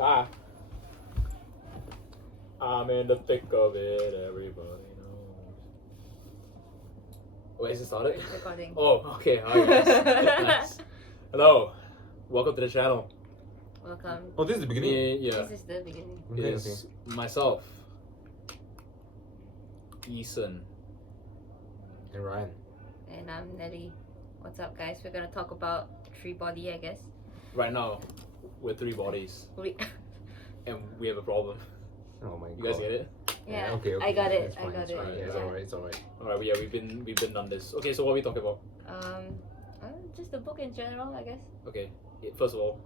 Ah. I'm in the thick of it, everybody knows. Wait, is it started? Recording. Oh, okay. Oh, yes. Nice. Hello. Welcome to the channel. Welcome. Oh, this is the beginning? Yeah. This is the beginning. Is myself, Eason. And Ryan. And I'm Nelly. What's up, guys? We're gonna talk about tree body, I guess. Right now, we're three bodies, and we have a problem. Oh my god. You guys get it? Yeah. Okay. I got it. It's fine, I got it's it. fine. Yeah. It's alright. It's alright. All right. Yeah, we've been done this. Okay, so what are we talking about? Just the book in general, I guess. Okay, first of all,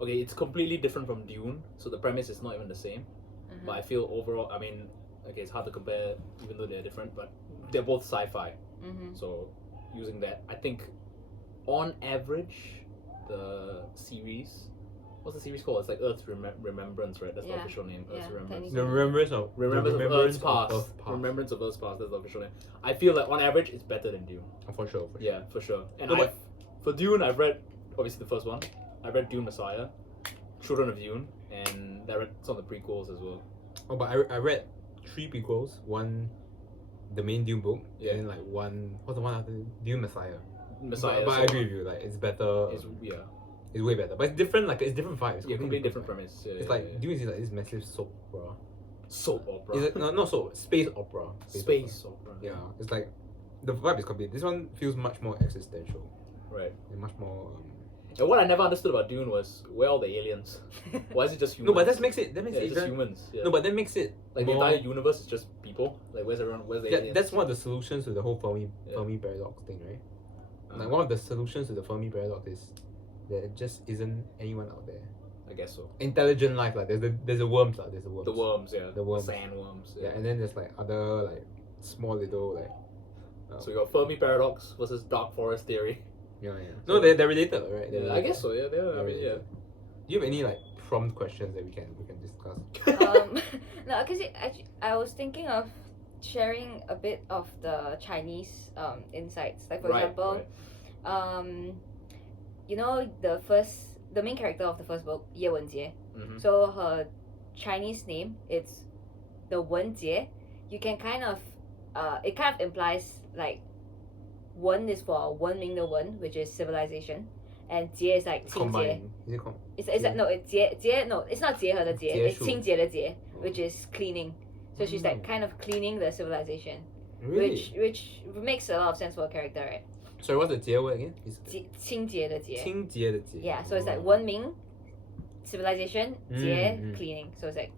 okay, it's completely different from Dune, so the premise is not even the same. But I feel overall, I mean, okay, it's hard to compare even though they're different, but they're both sci-fi. So using that, I think on average, the series, what's the series called? It's like Earth's Remembrance, right? That's the Yeah. official name. Earth's Yeah, Remembrance. The remembrance of Remembrance of Earth's of past. Earth's past. Remembrance of Earth's past. That's the official name. I feel like on average, it's better than Dune. For sure. Yeah, for sure. And No, but- for Dune, I've read obviously the first one. I read Dune Messiah, Children of Dune, and I read some of the prequels as well. Oh, but I read 3 prequels. One, the main Dune book. Yeah. And then like one, what's the one after Dune Messiah? Messiah. But I agree with you. Like it's better. It's, yeah, It's way better. But it's different. Like it's different vibes. yeah, completely different premise. Yeah, It's yeah, like yeah. Dune is like this massive soap opera. Soap opera. Is it not soap? Space opera. Space opera. Yeah, it's like the vibe is complete. This one feels much more existential. Right. And much more. And what I never understood about Dune was where are all the aliens? Why is it just humans? No, but that makes it. That makes Yeah, it. it's just very- humans. Yeah. No, but that makes it like more, the entire universe is just people. Like where's everyone? Where's the Yeah, aliens? that's one of the solutions to the whole Fermi Yeah. Fermi paradox thing, right? Uh, Like one of the solutions to the Fermi paradox is there just isn't anyone out there. I guess so. Intelligent life, like there's the worms, like there's the worms. The worms, yeah. The worms. Sandworms. Yeah, and then there's like other like small little like. So you got Fermi paradox versus dark forest theory. Yeah, yeah. So- No, they're related, right? They're Yeah, I related. guess so. Yeah, they're, I They're mean, yeah. related. Do you have any like prompt questions that we can discuss? No, because I was thinking of sharing a bit of the Chinese insights. Like for example, you know the main character of the first book, Ye Wenjie. Mhm. So her Chinese name, it's the Wenjie. You can kind of it kind of implies like Wen is for Wenming the Wen, which is civilization, and Jie is like 清洁. Combine. Is it It's like, no, it's Jie, no, it's not 结合的结, it's 结束. 清洁的洁, which is cleaning. So she's like kind of cleaning the civilization, really? which makes a lot of sense for a character, right? Sorry, what's the 结 word again? It's 清洁的洁. 清洁的洁. Yeah, so it's like Oh. 文明 civilization, 洁 cleaning. So it's like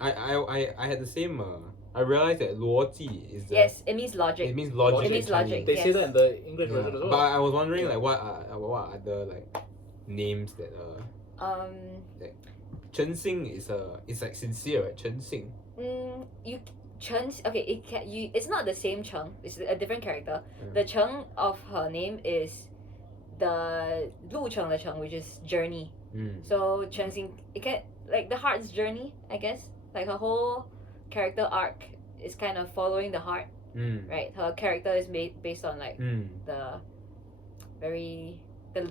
I had the same. I realized that 逻辑 is the, yes, it means logic. It means logic. It means in logic. Chinese. They say that in the English Yeah. version as well. But I was wondering like what are other like names that Chen Xing is like sincere, right? Chen Xing. You Chen, okay, it's not the same Cheng, it's a different character. Yeah. The Cheng of her name is the Lu Cheng the Cheng, which is journey. So Chen Xing, it can like the heart's journey, I guess. Like her whole character arc is kind of following the heart, right? Her character is made based on like the very the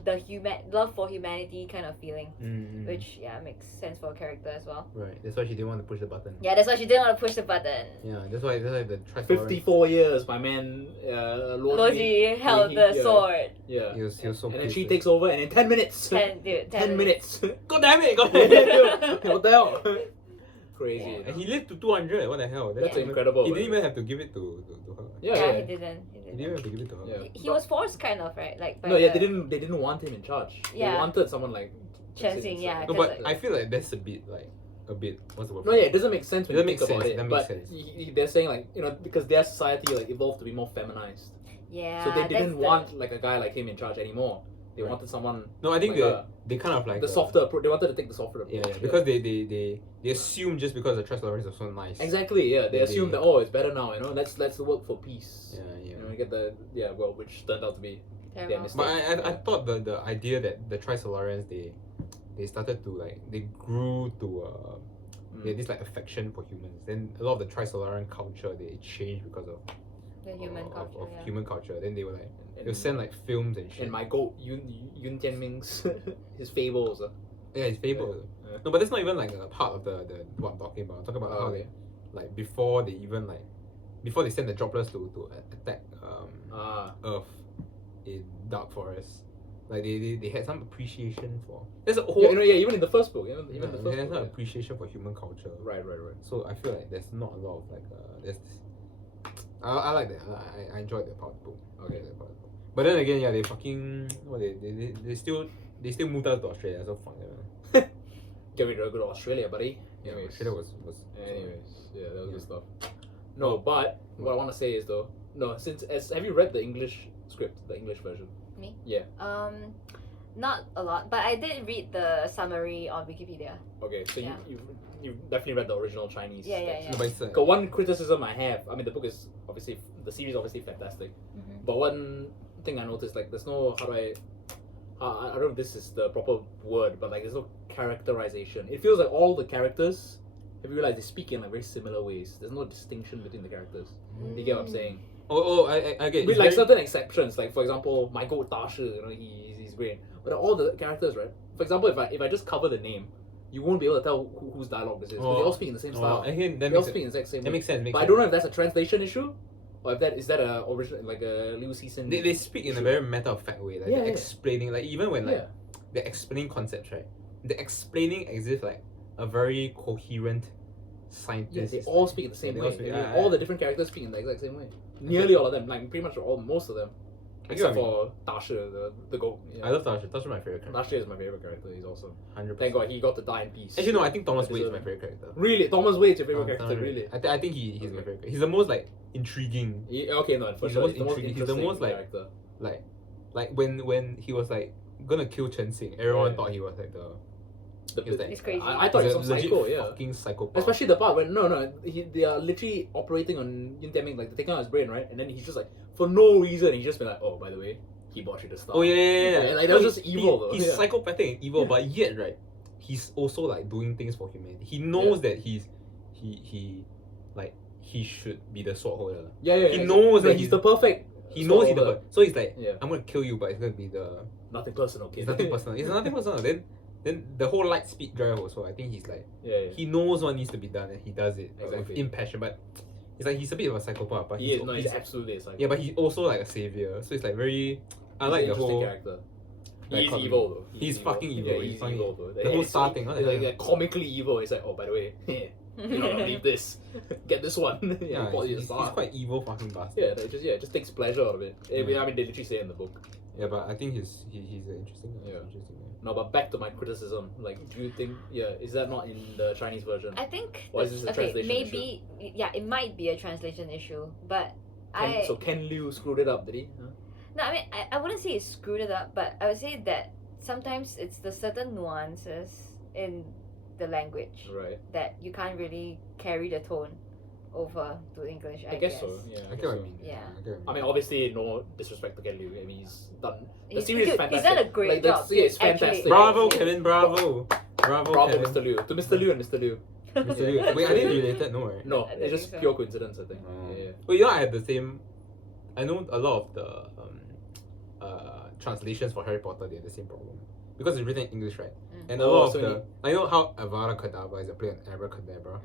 love for humanity kind of feeling, which makes sense for a character as well. Right. That's why she didn't want to push the button. Yeah, that's why she didn't want to push the button. Yeah. That's why the Triforce. 54 years, my man, Lozi held the yeah. sword. Yeah. He was so. And then pissed. she takes over, and in 10 minutes. 10 10 minutes. God damn it! God damn it! What the hell? Crazy. Yeah. And he lived to 200. What the hell? That's Yeah. incredible. He didn't even have to give it to her. Yeah. He didn't. He didn't have to give it to her. Yeah. He was forced, kind of, right? Like by No, yeah, the- they didn't want him in charge. Yeah. They wanted someone like Chen Xing, yeah. No, 'cause but like- I feel like that's a bit. What's the word? No, yeah, it doesn't make sense when It you doesn't think about make sense, it. that But makes sense. they're saying like because their society like evolved to be more feminized, yeah. so they that's didn't the- want like a guy like him in charge anymore. They Right. wanted someone No, I think like they kind of like the softer approach. They wanted to take the softer approach. Yeah, because they assume just because the Trust Lawrence are so nice. Exactly. Yeah, they They- assume that it's better now. Let's work for peace. Yeah, yeah. You know, you get which turned out to be Terrible. mistake. But I thought the idea that the Trisolarians they started to like they grew to they had this like affection for humans. Then a lot of the Trisolarian culture they changed because of the human culture. of yeah. human culture. Then they were like And- they'll send like films and shit. and my goat Yun Tianming's his fables. Yeah, it's Fable. Yeah. No, but that's not even like a part of the what I'm talking about. I'm talking about how okay. they, like before they even before they send the droplets to attack Earth in Dark Forest. Like they had some appreciation for. There's a whole even in the first book, even the first there's book, some appreciation for human culture. Right. So I feel like there's not a lot of there's. I like that. I enjoyed that part of the book. Okay. That part of the book. But then again, yeah, they fucking they still moved us to Australia. So fuck them. Get ready to go to Australia, buddy. Yeah, Anyways. Australia was. Anyways, yeah, that was good stuff. No, but what I want to say is though, have you read the English script, the English version? Me? Yeah. Not a lot, but I did read the summary on Wikipedia. Okay, so Yeah. you've definitely read the original Chinese. Yeah. text. No, but it's, Got one criticism I have. I mean, the book is obviously the series obviously fantastic, but one thing I noticed, like, there's no I don't know if this is the proper word, but like there's no characterization. It feels like all the characters, have you realized, they speak in like very similar ways. There's no distinction between the characters. You get what I'm saying? I get. With like certain exceptions, like for example, my goat Dashi, he's great. But all the characters, right? For example, if I just cover the name, you won't be able to tell whose dialogue this is. Because they all speak in the same style. Again, They all speak in the exact same way. That makes sense. But I don't know if that's a translation issue, or if is that a original, like a Liu Cixin. They speak in a very matter of fact way. Like they're explaining, like even when like they're explaining concepts, right? They're explaining as if like a very coherent scientist. Yeah, they all speak in the same way. Speak, all the different characters speak in the exact same way. Nearly all of them, like pretty much most of them. Except for Dashi, the goat. Yeah. I love Dashi. Dashi is my favorite character. Dashi is my favorite character. He's awesome. 100%. Thank God he got to die in peace. Actually, no. I think Thomas Wade is my favorite character. Really, Thomas Wade's your favorite character. Really. I think he's my favorite. He's the most like intriguing. Okay, no, for sure. He's the most intriguing. He's the most character. like when he was like gonna kill Chen Xing, everyone thought he was like It's crazy. I thought he was some psycho, fucking psychopath. Especially the part when they are literally operating on Yin Tianming, like they're taking out his brain, right? And then he's just like, for no reason, he's just been like, oh, by the way, he bought you the stuff. Oh yeah. Like that was just evil though. He's psychopathic and evil, but yet right, he's also like doing things for humanity. He knows that he should be the sword holder. He knows that he's the perfect. He knows he's the perfect. So he's like, yeah. I'm gonna kill you, but it's gonna be the nothing personal. Okay? It's nothing personal. It's nothing personal. Then the whole light speed drive also, I think he's like, he knows what needs to be done and he does it in passion. But it's like he's a bit of a psychopath, but he's absolutely a psychopath. Yeah, but he's also like a savior. So it's like very. I like the whole character. He's evil though. He's fucking evil. Yeah, he's evil though. The whole star thing, like comically evil. It's like, oh, by the way, you don't need this. Get this one. He's quite evil fucking bastard. Yeah, it just takes pleasure out of it. I mean, they literally say it in the book. Yeah, but I think he's an interesting. No, but back to my criticism. Like, do you think? Yeah, is that not in the Chinese version? I think. Or is this a translation maybe. Issue? Yeah, it might be a translation issue, but So Ken Liu screwed it up, did he? Huh? No, I mean I wouldn't say he screwed it up, but I would say that sometimes it's the certain nuances in the language that you can't really carry the tone over to English. I guess so. Yeah, I get what you mean. Yeah. I mean, obviously, no disrespect to Ken Liu. I mean, he's done. The series is fantastic. He's done a great job. Yeah, it's fantastic. Bravo, Kevin. Bravo, Kevin. Mr. Liu. To Mr. Liu and Mr. Liu. Mr. Liu. Wait, are they related? No, right? No, it's just pure coincidence, I think. Yeah. Well, you know, I have the same. I know a lot of the translations for Harry Potter. They have the same problem because it's written in English, right? And a lot of I know how Avada Kedavra is a play on Abracadabra,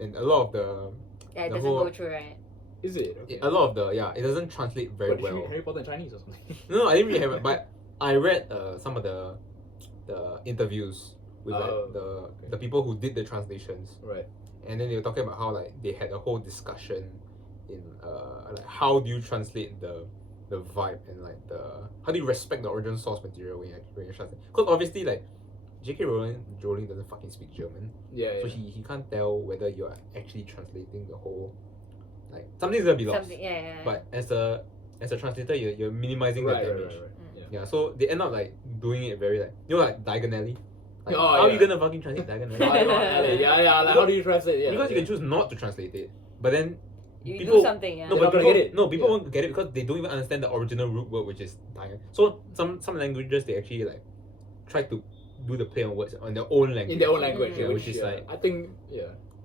and a lot of the. Yeah, it doesn't go through, right? Is it? Okay. A lot of it doesn't translate very well. Did you read Harry Potter in Chinese or something? No, I didn't really have it, but I read some of the interviews with the people who did the translations. Right. And then they were talking about how like they had a whole discussion in like how do you translate the vibe and like how do you respect the original source material when you translate? Because obviously like J.K. Rowling doesn't fucking speak German. So he can't tell whether you're actually translating the whole like something's gonna be lost. But as a translator you're minimizing the damage. Right. Yeah, so they end up like doing it very like like diagonally. Like, how are you gonna fucking translate diagonally? Like how do you translate? Yeah, because you can choose not to translate it, but then people do something. Yeah. No, but people, get it. No, people won't get it because they don't even understand the original root word, which is diagonal. So some languages they actually like try to do the play on words on their own language. In their own language, which is like I think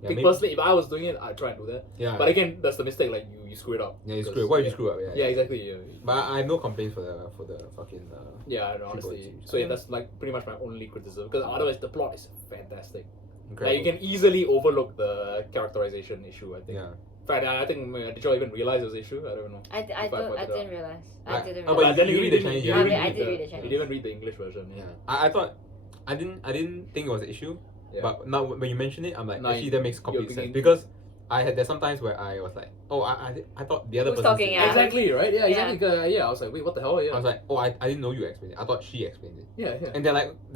I think personally, if I was doing it, I'd try and do that. Yeah. But again, that's the mistake. Like you screw it up. Yeah, you screw it. What if you screw up? Yeah, exactly. Yeah. But I have no complaints for the fucking. Yeah, honestly. So yeah, that's like pretty much my only criticism. Because otherwise, the plot is fantastic. Incredible. Like you can easily overlook the characterization issue. I think. Yeah. In fact, I think did you even realize it was an issue? I don't know. I didn't realize. I didn't Oh, realize. but you read the Chinese. You Yeah. didn't I did read the You Chinese. didn't read the English version. Yeah. I thought I didn't think it was an issue. Yeah. But now when you mention it, I'm like, No, actually that makes you're complete sense thinking- because there's sometimes where I was like, oh, I thought the other Who's person talking, said- yeah. Exactly, right? Yeah, Yeah. exactly. Yeah, I was like, wait, what the hell? Yeah. I was like, oh, I didn't know you explained it. I thought she explained it. Yeah, yeah. And they're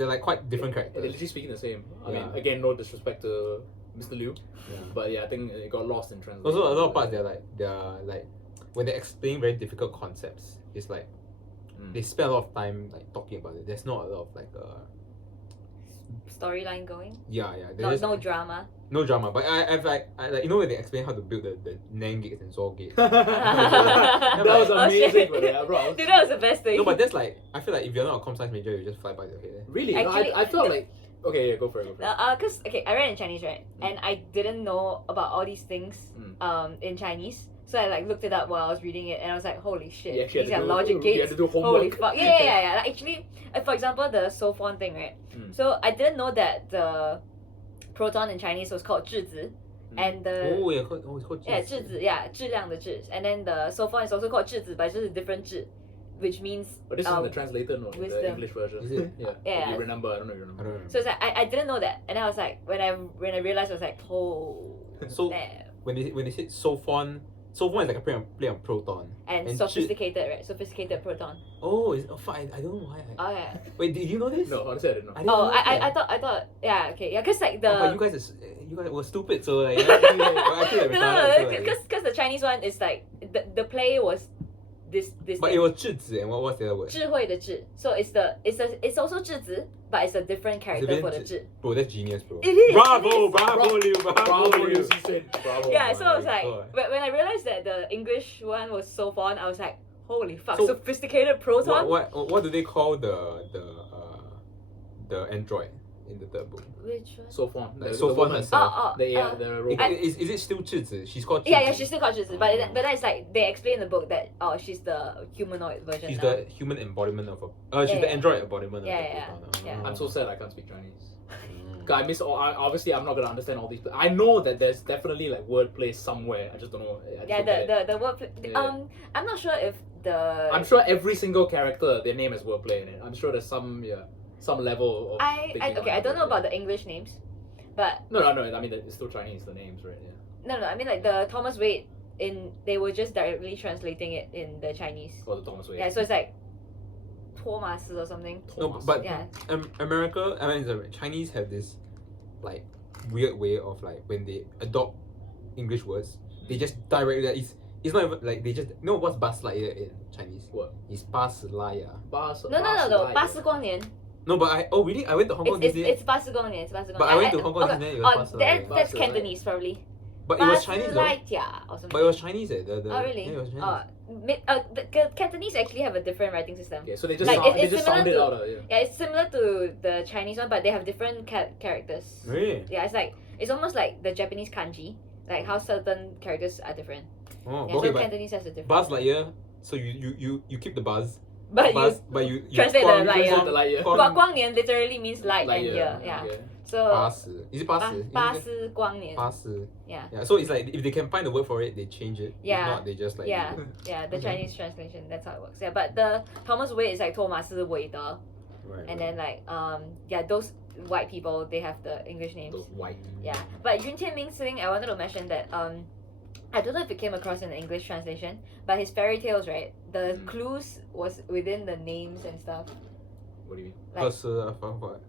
like quite different They're characters. literally speaking the same. I Yeah. mean, again, no disrespect to Mr. Liu, Yeah. but yeah, I think it got lost in translation. Also, a lot of parts they're like when they explain very difficult concepts, it's like they spend a lot of time like talking about it. There's not a lot of like Storyline going. yeah. No, There's no drama. no drama. But I like you know when they explain how to build the NAND gates and ZOR gates. that was Oh, amazing, shit. but yeah, bro. I was- Dude, that was the best thing. No, but that's like I feel like if you're not a comp science major, you just fly by the head. Really? Actually, I felt like okay, yeah, go for it. Cause okay, I read in Chinese, right? And I didn't know about all these things in Chinese. So I like looked it up while I was reading it, and I was like, "Holy shit! You actually These had are to do- logic you gates. had to do Holy homework. fuck! Yeah. Like, actually, for example, the sophon thing, right? So I didn't know that the proton in Chinese was called 质子, and the Oh, yeah, it's called 质子, yeah, 质量的质, and then the sophon is also called 质子, but it's just a different 质, which means But this is in the translated no, the wisdom. English version. Is it? Yeah. Yeah. You remember? I don't know if you I remember. don't know. so it's like I didn't know that, and I was like when I realized I was like, oh So damn. when they said sophon is like a play on proton. And and sophisticated, right? Sophisticated proton. Oh, fine. I don't know why. Oh yeah. Wait, did you know this? No, honestly, I didn't know. didn't Oh, know I that. thought yeah, okay, yeah, cause like the Oh, but you guys were stupid, so like I feel like retarded, so, like, because the Chinese one is like the play was this but thing. it was 质子 and what's the other word? 智慧的智, so it's also 质子, but it's a different character for the 智. Bro, that's genius, bro. It is. Bravo, it is. bravo, Liu, Bravo, Liu. you said bravo. Yeah, so I was my like, God. when I realized that the English one was sophon, I was like, holy fuck, So, sophisticated proton. What do they call the android in the third book? Which one? Sophon. Like the Sophon woman. herself. The robot. Is it still 质子? She's called 质子. Yeah, she's still called 质子, but that's like they explain in the book that she's the humanoid version. She's now. the human embodiment of a. She's the yeah. android embodiment Yeah, of the yeah, proton. yeah. I'm so sad I can't speak Chinese. Mm. 'Cause I miss all. Obviously, I'm not gonna understand all these. But I know that there's definitely like wordplay somewhere. I just don't know. I just Yeah, don't get it. the word. Yeah. I'm not sure if the. I'm sure every single character, their name has wordplay in it. I'm sure there's some level of. I don't know about the English names, but No. I mean, it's still Chinese. The names, right? Yeah. no. I mean like the Thomas Wade they were just directly translating it in the Chinese. Or the Thomas Wade. Yeah, so it's like 托马斯 or something. No, but Yeah. America, I mean, the Chinese have this like weird way of like when they adopt English words, they just directly it's not even like they just what's bus Lightyear in Chinese? What? It's bus Lightyear. No. 巴斯光年. No, but I really I went to Hong Kong Disney, It's 巴斯光年. but I went to Hong Kong Disney. It was bus Lightyear. That's Bas Cantonese probably. But it was Chinese though. 巴斯 or something. But it was Chinese. The Oh really? Yeah, it was Chinese. The Cantonese actually have a different writing system. Okay, so they just Like, sound, it's they just similar sounded to- out. Yeah. Yeah, it's similar to the Chinese one, but they have different characters. Really? Yeah, it's almost like the Japanese kanji, like how certain characters are different. Oh, Yeah, okay, so but Cantonese has a different. bus Lightyear. So you keep the buzz, but but you translate the guang- Lightyear. Translate the Lightyear. 光年 literally means light and year. Yeah. Okay. So 巴士 is it 巴士？巴斯光年. 巴士 Yeah. Yeah, so it's like if they can find the word for it, they change it. Yeah. If not, they just like Yeah. Yeah, the Okay. Chinese translation, that's how it works. Yeah, but the Thomas Wade is like 托马斯韦德, Right. and then like those white people, they have the English names. Those white. Yeah, but Yun Tianming's thing, I wanted to mention that I don't know if it came across in the English translation, but his fairy tales, right? The clues was within the names and stuff. What do you mean? Like- 二十 what?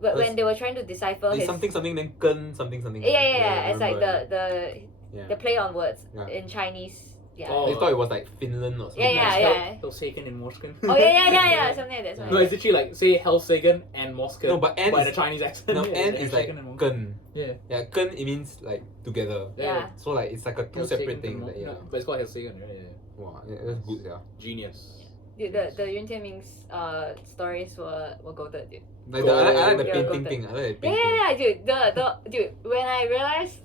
But when they were trying to decipher It's his something then 跟 something. yeah, I it's like remember. the Yeah. play on words Yeah. in Chinese. Yeah. Oh. They thought it was like Finland or something. Yeah. Helsaken and Morskin. Oh yeah, something like that. Something No, like it's literally like say Helsaken and Morskin. No, but N by is- the Chinese accent. No, Yeah, N is like Helsaken and Morskin. 跟. Yeah. Yeah, 跟 it means like together. Yeah. So like it's like a two Helsaken separate and things. Mor- Like, yeah. But it's called Helsaken, right? Yeah. Wow, yeah, that's good, yeah. Genius. Dude, the Yun Tianming's stories were goated, dude. Like I like the Yeah, painting got thing. I like the Yeah, painting. dude. Dude, when I realized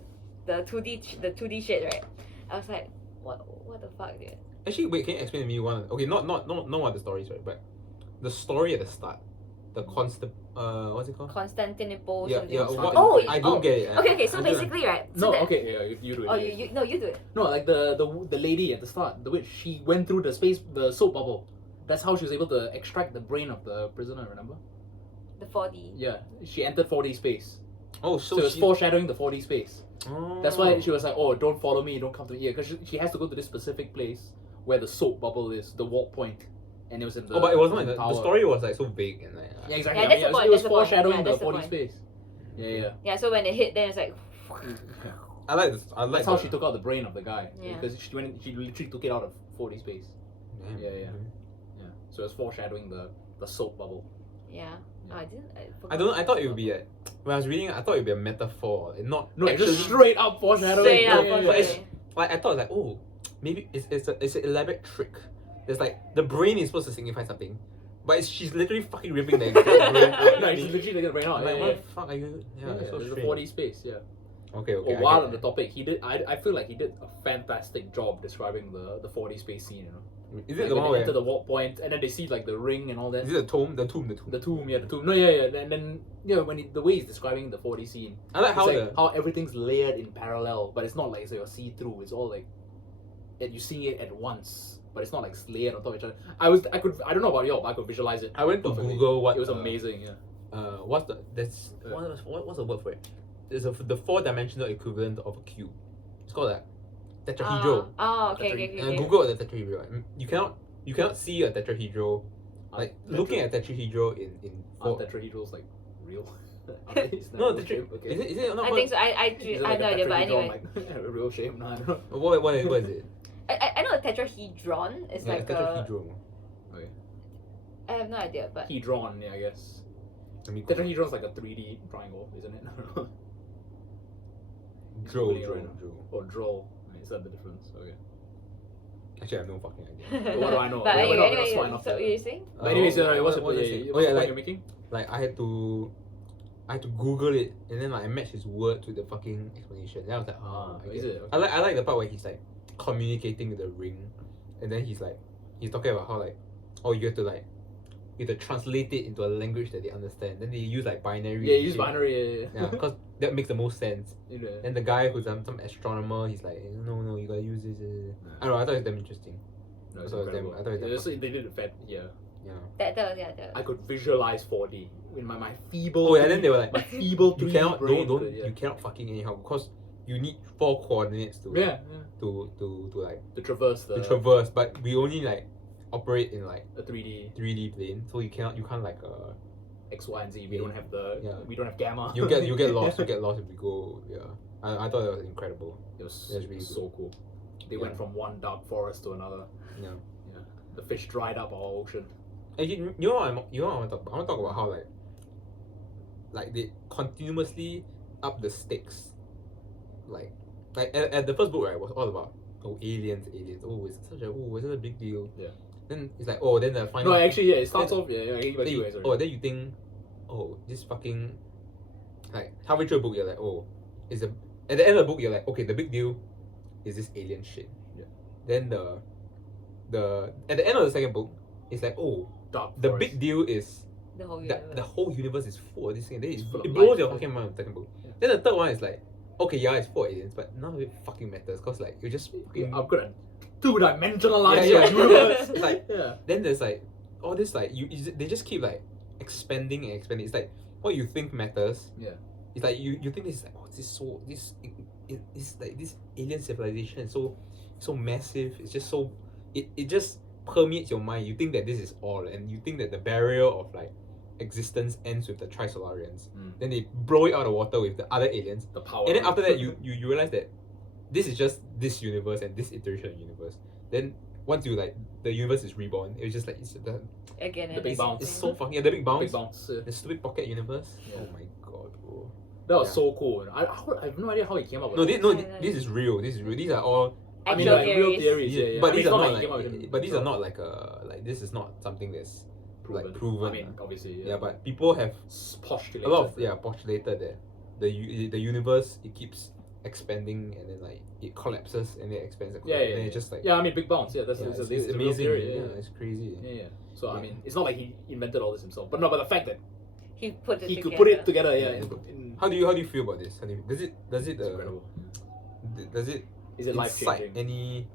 the 2D shit, right? I was like, what the fuck, dude? Actually, wait, can you explain to me one? Okay, not one of the stories, right? But the story at the start, the what's it called? Constantinople. Yeah, something. yeah. Oh, I don't get it. Okay, so I don't- basically, right? So No, that, okay, yeah, you do it. Oh, yeah. you do it. No, like the lady at the start, the witch, she went through the soap bubble. That's how she was able to extract the brain of the prisoner. Remember? The 4D. Yeah, she entered 4D space. Oh, So it's foreshadowing the 4D space. Oh. That's why she was like, "Oh, don't follow me, don't come to here," because she has to go to this specific place where the soap bubble is, the warp point, and it was in the. Oh, but it wasn't like the tower. story was like so vague and like. Yeah, exactly. Yeah, I that's mean, the point, it was that's the point. foreshadowing Yeah, the that's the 4D point. space. Yeah. Yeah, so when it hit, then it's like. I like this. I like. That's how she took out the brain of the guy. Yeah. Because she literally took it out of 4D space. Damn. Yeah. So it's foreshadowing the soap bubble. Yeah. Oh, I didn't. I don't know. I thought it would be a. When I was reading, I thought it would be a metaphor, and not No, actually. just straight up foreshadowing. Straight up Yeah. foreshadowing. Like I thought, like oh, maybe it's an elaborate trick. There's like the brain is supposed to signify something, but she's literally fucking ripping the brain out. No, she's literally taking the brain out. Like, Yeah, what yeah. the fuck are you? Yeah, it's so There's a strange. 4D space. Yeah. Okay. Or I while get on the it. topic, I feel like he did a fantastic job describing the 4D space scene. You know, Is like it the when one they enter where? the warp point and then they see like the ring and all that. Is it the tomb? The tomb. The tomb, yeah, the tomb. No, yeah. And then when the way he's describing the 4D scene, I like it's how like how everything's layered in parallel, but it's not like you're see through. It's all like you see it at once, but it's not like layered on top of each other. I don't know about y'all, but I could visualize it. I went to perfectly. Google what It was amazing. Yeah. what's the word for it? There's the 4-dimensional equivalent of a cube. It's called a tetrahedral. Oh, okay. And Google the tetrahedral. You cannot see a tetrahedral. Like looking at tetrahedral in Aren't tetrahedrals like real? Is that no real shape? Okay. is it not? I think so. I Is it have like no a idea, but tetrahedron, anyway. like, a real shape? No, I don't know. What is it? I know a tetrahedron is Yeah, like a. tetrahedral. I have no idea, but. Hedron, yeah, I guess. Let me Google. Tetrahedron's like a 3D triangle, isn't it? I don't know. Draw. Or draw. Is that the difference? Okay. Actually, I have no fucking idea. What do I know? But We're not anyway, smart enough so to- you're saying? But anyways, what's the what was I point? saying? What's the point like you're making? I had to Google it, and then like I matched his words with the fucking explanation. Then I was like, I is get it? I like the part where he's like communicating with the ring, and then he's talking about how like, oh, you have to translate it into a language that they understand. Then they use like binary. Yeah, use shit. binary. Yeah, because that makes the most sense. Yeah. And the guy who's some astronomer, he's like, no, you gotta use this. I don't know. I thought it was damn interesting. No, it's I thought it was incredible. damn- I thought it was damn They did it fat. Yeah. Yeah. That was, yeah. I could visualize 4D in my feeble. Oh yeah, then they were like, my feeble. you 3D cannot brain don't could, yeah. you cannot fucking anyhow because you need 4 coordinates to Yeah. to like To traverse to traverse, but we only like operate in like a 3D 3D plane, so you can't like X, Y, and Z. We don't have Yeah. we don't have gamma. you get lost if we go. Yeah, I thought that was incredible. It was That's really so cool. They Yeah. went from one dark forest to another. Yeah. The fish dried up our ocean. And you know what I want to talk about? I want to talk about how like they continuously up the stakes. Like at the first book, right, was all about aliens. Oh, it's such a big deal. Yeah. Then it's like, oh, then the final. No, actually, yeah, it starts then- off. Yeah, then you think, oh, this fucking like halfway through the book, you're like, oh, at the end of the book, you're like, okay, the big deal is this alien shit. Yeah. Then the at the end of the second book, it's like, oh, dark the forest. big deal is The whole that universe. the whole universe is full of this thing. Then It's full of it blows life. your fucking mind in the second book. Yeah. Then the third one is like, okay, yeah, it's 4 aliens, but none of it fucking matters because like you just fucking I'm gonna two-dimensionalize Yeah, your yeah. universe. Like, yeah. then there's like all this like they just keep like expanding and expanding. It's like what you think matters. Yeah. It's like you think this is like it's like this alien civilization is so massive. It's just so it just permeates your mind. You think that this is all, and you think that the barrier of like existence ends with the Trisolarians. Then they blow it out of the water with the other aliens. The power. And then after that, you realize that this is just this universe and this iteration of universe. Then once you like the universe is reborn, it's just like it's Again, The big bounce. it's so fucking the big bounce, big bounce. the stupid pocket universe. Yeah. Oh my god, bro. That was Yeah. so cool. I have no idea how he came up with No, that. this is real. This is real. These are all. I mean, Actual like real theories. theories. Yeah. But I mean, these it's are not not like he came up with like. them But these are himself. not like like this is not something that's like I proven. mean, obviously. Yeah, but people have postulated. a lot of postulated that the universe it keeps expanding and then like it collapses and then expands and Yeah, collapses, yeah, and then yeah. it's just like Yeah, I mean, big bounce. Yeah, that's it's a real amazing. theory. Yeah, it's crazy. Yeah. So I Yeah. mean, it's not like he invented all this himself, but no, but the fact that He put it he together. could put it together. Yeah. How do you feel about this? Does it It's incredible. does it Is it life incite changing? any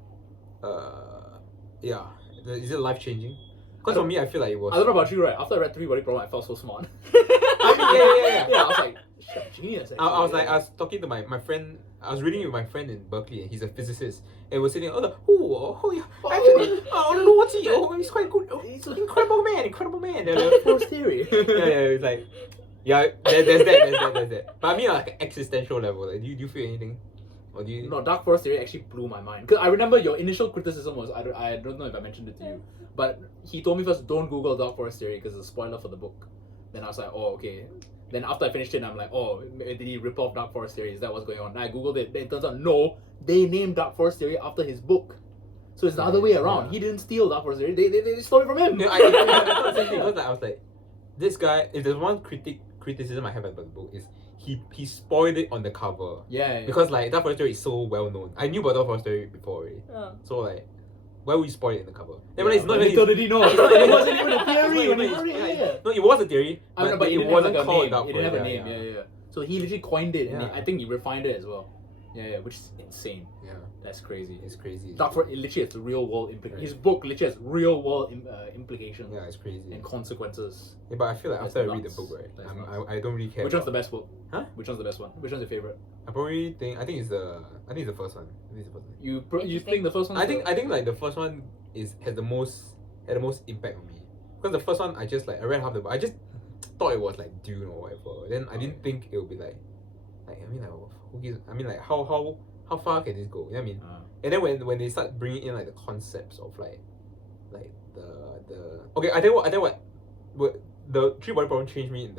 is it life changing? Because for me, I feel like it was. I don't know about you, right? After I read 3 Body Problem, I felt so smart. I mean, yeah. Yeah, I was like, shit, genius. Actually. I was talking to my friend. I was reading with my friend in Berkeley, and he's a physicist. And we're sitting, actually, Luoji, he's quite good. He's an incredible man. Force theory. It's like, there's that. But I mean, like existential level. Like, do you feel anything? Or do you? No, Dark Force theory actually blew my mind. Because I remember your initial criticism was, I don't know if I mentioned it to you, but he told me first, don't Google Dark Force theory because it's a spoiler for the book. Then I was like, oh, okay. Then after I finished it, I'm like, oh, did he rip off Dark Force theory? Is that what's going on? And I Googled it. Then it turns out, no, they named Dark Force theory after his book. So it's the other way around. He didn't steal Dark Force theory. They stole it from him. I thought the same thing. Because I was like, this guy, if there's one criticism I have about the book is he spoiled it on the cover. Yeah. Because like Dark Force theory is so well known. I knew about Dark Force theory before already. So like, why would you spoil it in the cover? Yeah, it's not even. Little did he know. It wasn't even a theory. No, it was a theory, I mean, but it didn't wasn't have like a called name. Dark It Force. didn't have a name. Yeah. So he literally coined it, and Yeah. I think he refined it as well. Yeah, which is insane. Yeah, That's crazy. it's crazy. Dark Force, it literally has real world implications. Right. His book literally has real world implications Yeah, it's crazy. and consequences. Yeah, but I feel like That's after I read the nuts. book, right, That's nuts. I don't really care. Which one's the best book? Huh? Which one's the best one? Which one's your favorite? I think it's the first one. You think the first one? I think like the first one had the most impact on me, because the first one I read half the book. I just thought it was like Dune or whatever. Then I didn't think it would be like I mean like who gives, I mean like how far can this go? You know what I mean? And then when they start bringing in like the concepts of like the okay, I tell you what the 3 Body Problem changed me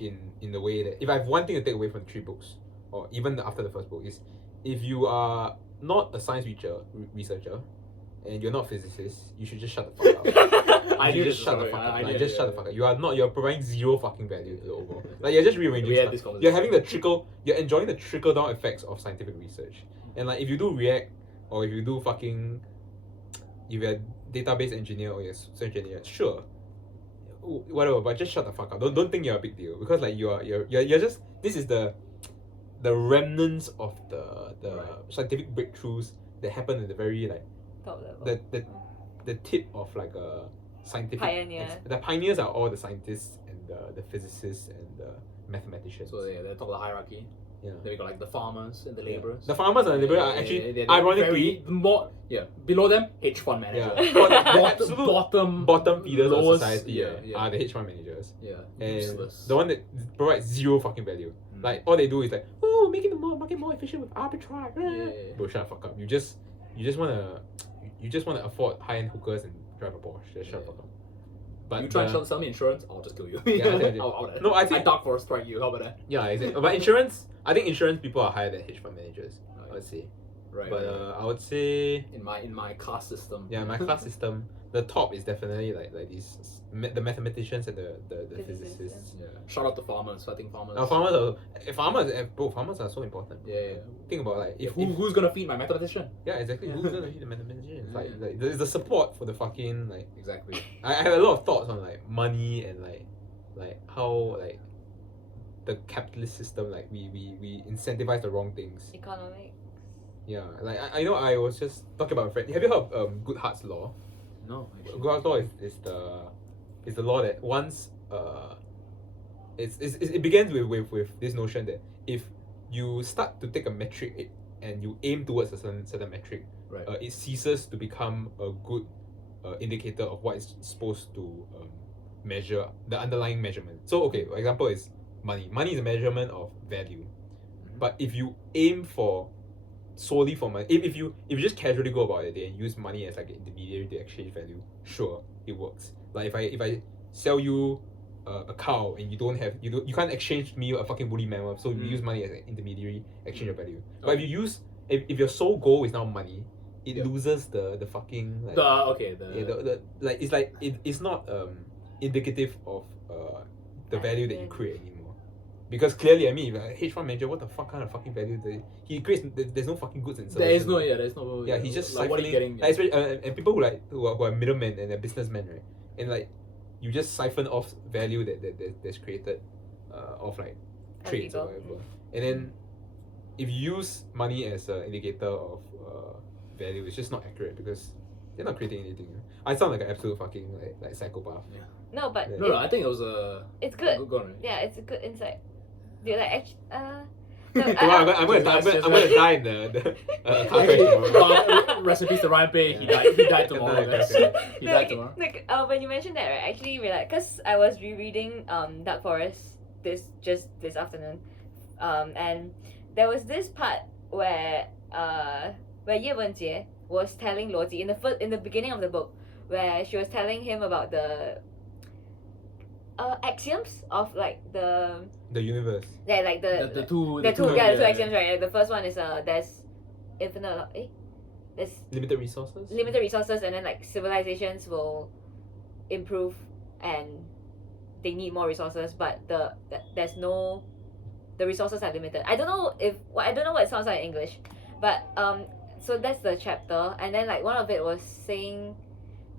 in the way that if I have one thing to take away from the 3 books, or even after the first book, is if you are not a science researcher and you're not a physicist, you should just shut the fuck up. I You knew just this shut the was fuck coming. up. I Like, knew just it, shut the fuck up. You're providing zero fucking value to the overall. Like, you're just rearranging We had this stuff. conversation. You're having you're enjoying the trickle down effects of scientific research. And like if you do React, or if you do if you're a database engineer or you're a software engineer, sure, whatever, but just shut the fuck up. Don't think you're a big deal, because like you're just, this is the remnants of the Right. scientific breakthroughs that happen at the very like Top level. the tip of like a scientific Pioneer. The pioneers are all the scientists and the physicists and the mathematicians. So they talk about hierarchy. Yeah. Then we got like the farmers and the laborers. The farmers and the laborers are actually ironically below them hedge fund manager. bottom feeders of lowest, society are the hedge fund managers. Yeah, And useless. the one that provides zero fucking value. Like all they do is like, oh, making the market more efficient with arbitrage. Yeah. Bro, shut the fuck up. You just wanna afford high-end hookers and drive a Porsche. Just shut the fuck up. But You try and sell me insurance, I'll just kill you. Yeah. No, I think Dark Force strike you. How about that? yeah, exactly. But insurance, I think insurance people are higher than hedge fund managers. I would say. Right. But I would say in my caste system. yeah, my class system, the top is definitely like these the mathematicians and the Physicists, physicists. Yeah. Shout out to farmers, fighting farmers. Farmers are so important. Yeah. Think about like if Who's gonna feed my mathematician? yeah, exactly. Who's gonna feed the mathematicians? Like there's the support for the fucking like. Exactly. I have a lot of thoughts on like money and like how like the capitalist system, like we incentivize the wrong things. Economic. Yeah, like I know I was just talking about a friend. Have you heard of Goodhart's law? No. Actually. Goodhart's law is the law that once it begins with this notion that if you start to take a metric and you aim towards a certain metric, Right. it ceases to become a good indicator of what it's supposed to measure, the underlying measurement. So okay, for example is money. Money is a measurement of value. But if you aim solely for money, if you just casually go about it and use money as like an intermediary to exchange value, sure, it works. Like if I sell you a cow and you can't exchange me a fucking woolly mammoth, so you use money as an intermediary exchange of value. But if your sole goal is now money, it loses the fucking like it's not indicative of the value that you create anymore. Because clearly, I mean, like, hedge fund manager, what the fuck kind of fucking value he creates? There's no fucking goods and services. There's no. Yeah, he's just like, what are you getting? Like, and people who are middlemen and they're businessmen, right? And like, you just siphon off value that's created, of like trades or whatever. And then, if you use money as an indicator of value, it's just not accurate because they're not creating anything. I sound like an absolute fucking like psychopath. Yeah. No, but yeah. No, I think it was it's good. Good one, right? Yeah, it's a good insight. Dude, like actually, I'm gonna die in the car crash tomorrow. Recipes to Ryan Pay. He died tomorrow. He died tomorrow. Like when you mentioned that, right? I actually realized because I was rereading Dark Forest this afternoon, and there was this part where Ye Wenjie was telling Luo Ji in the beginning of the book, where she was telling him about the axioms of like the universe. Yeah, like the two axioms, right? Like the first one is there's infinite there's limited resources. And then like civilizations will improve and they need more resources, but the resources are limited. I don't know what it sounds like in English, but so that's the chapter, and then like one of it was saying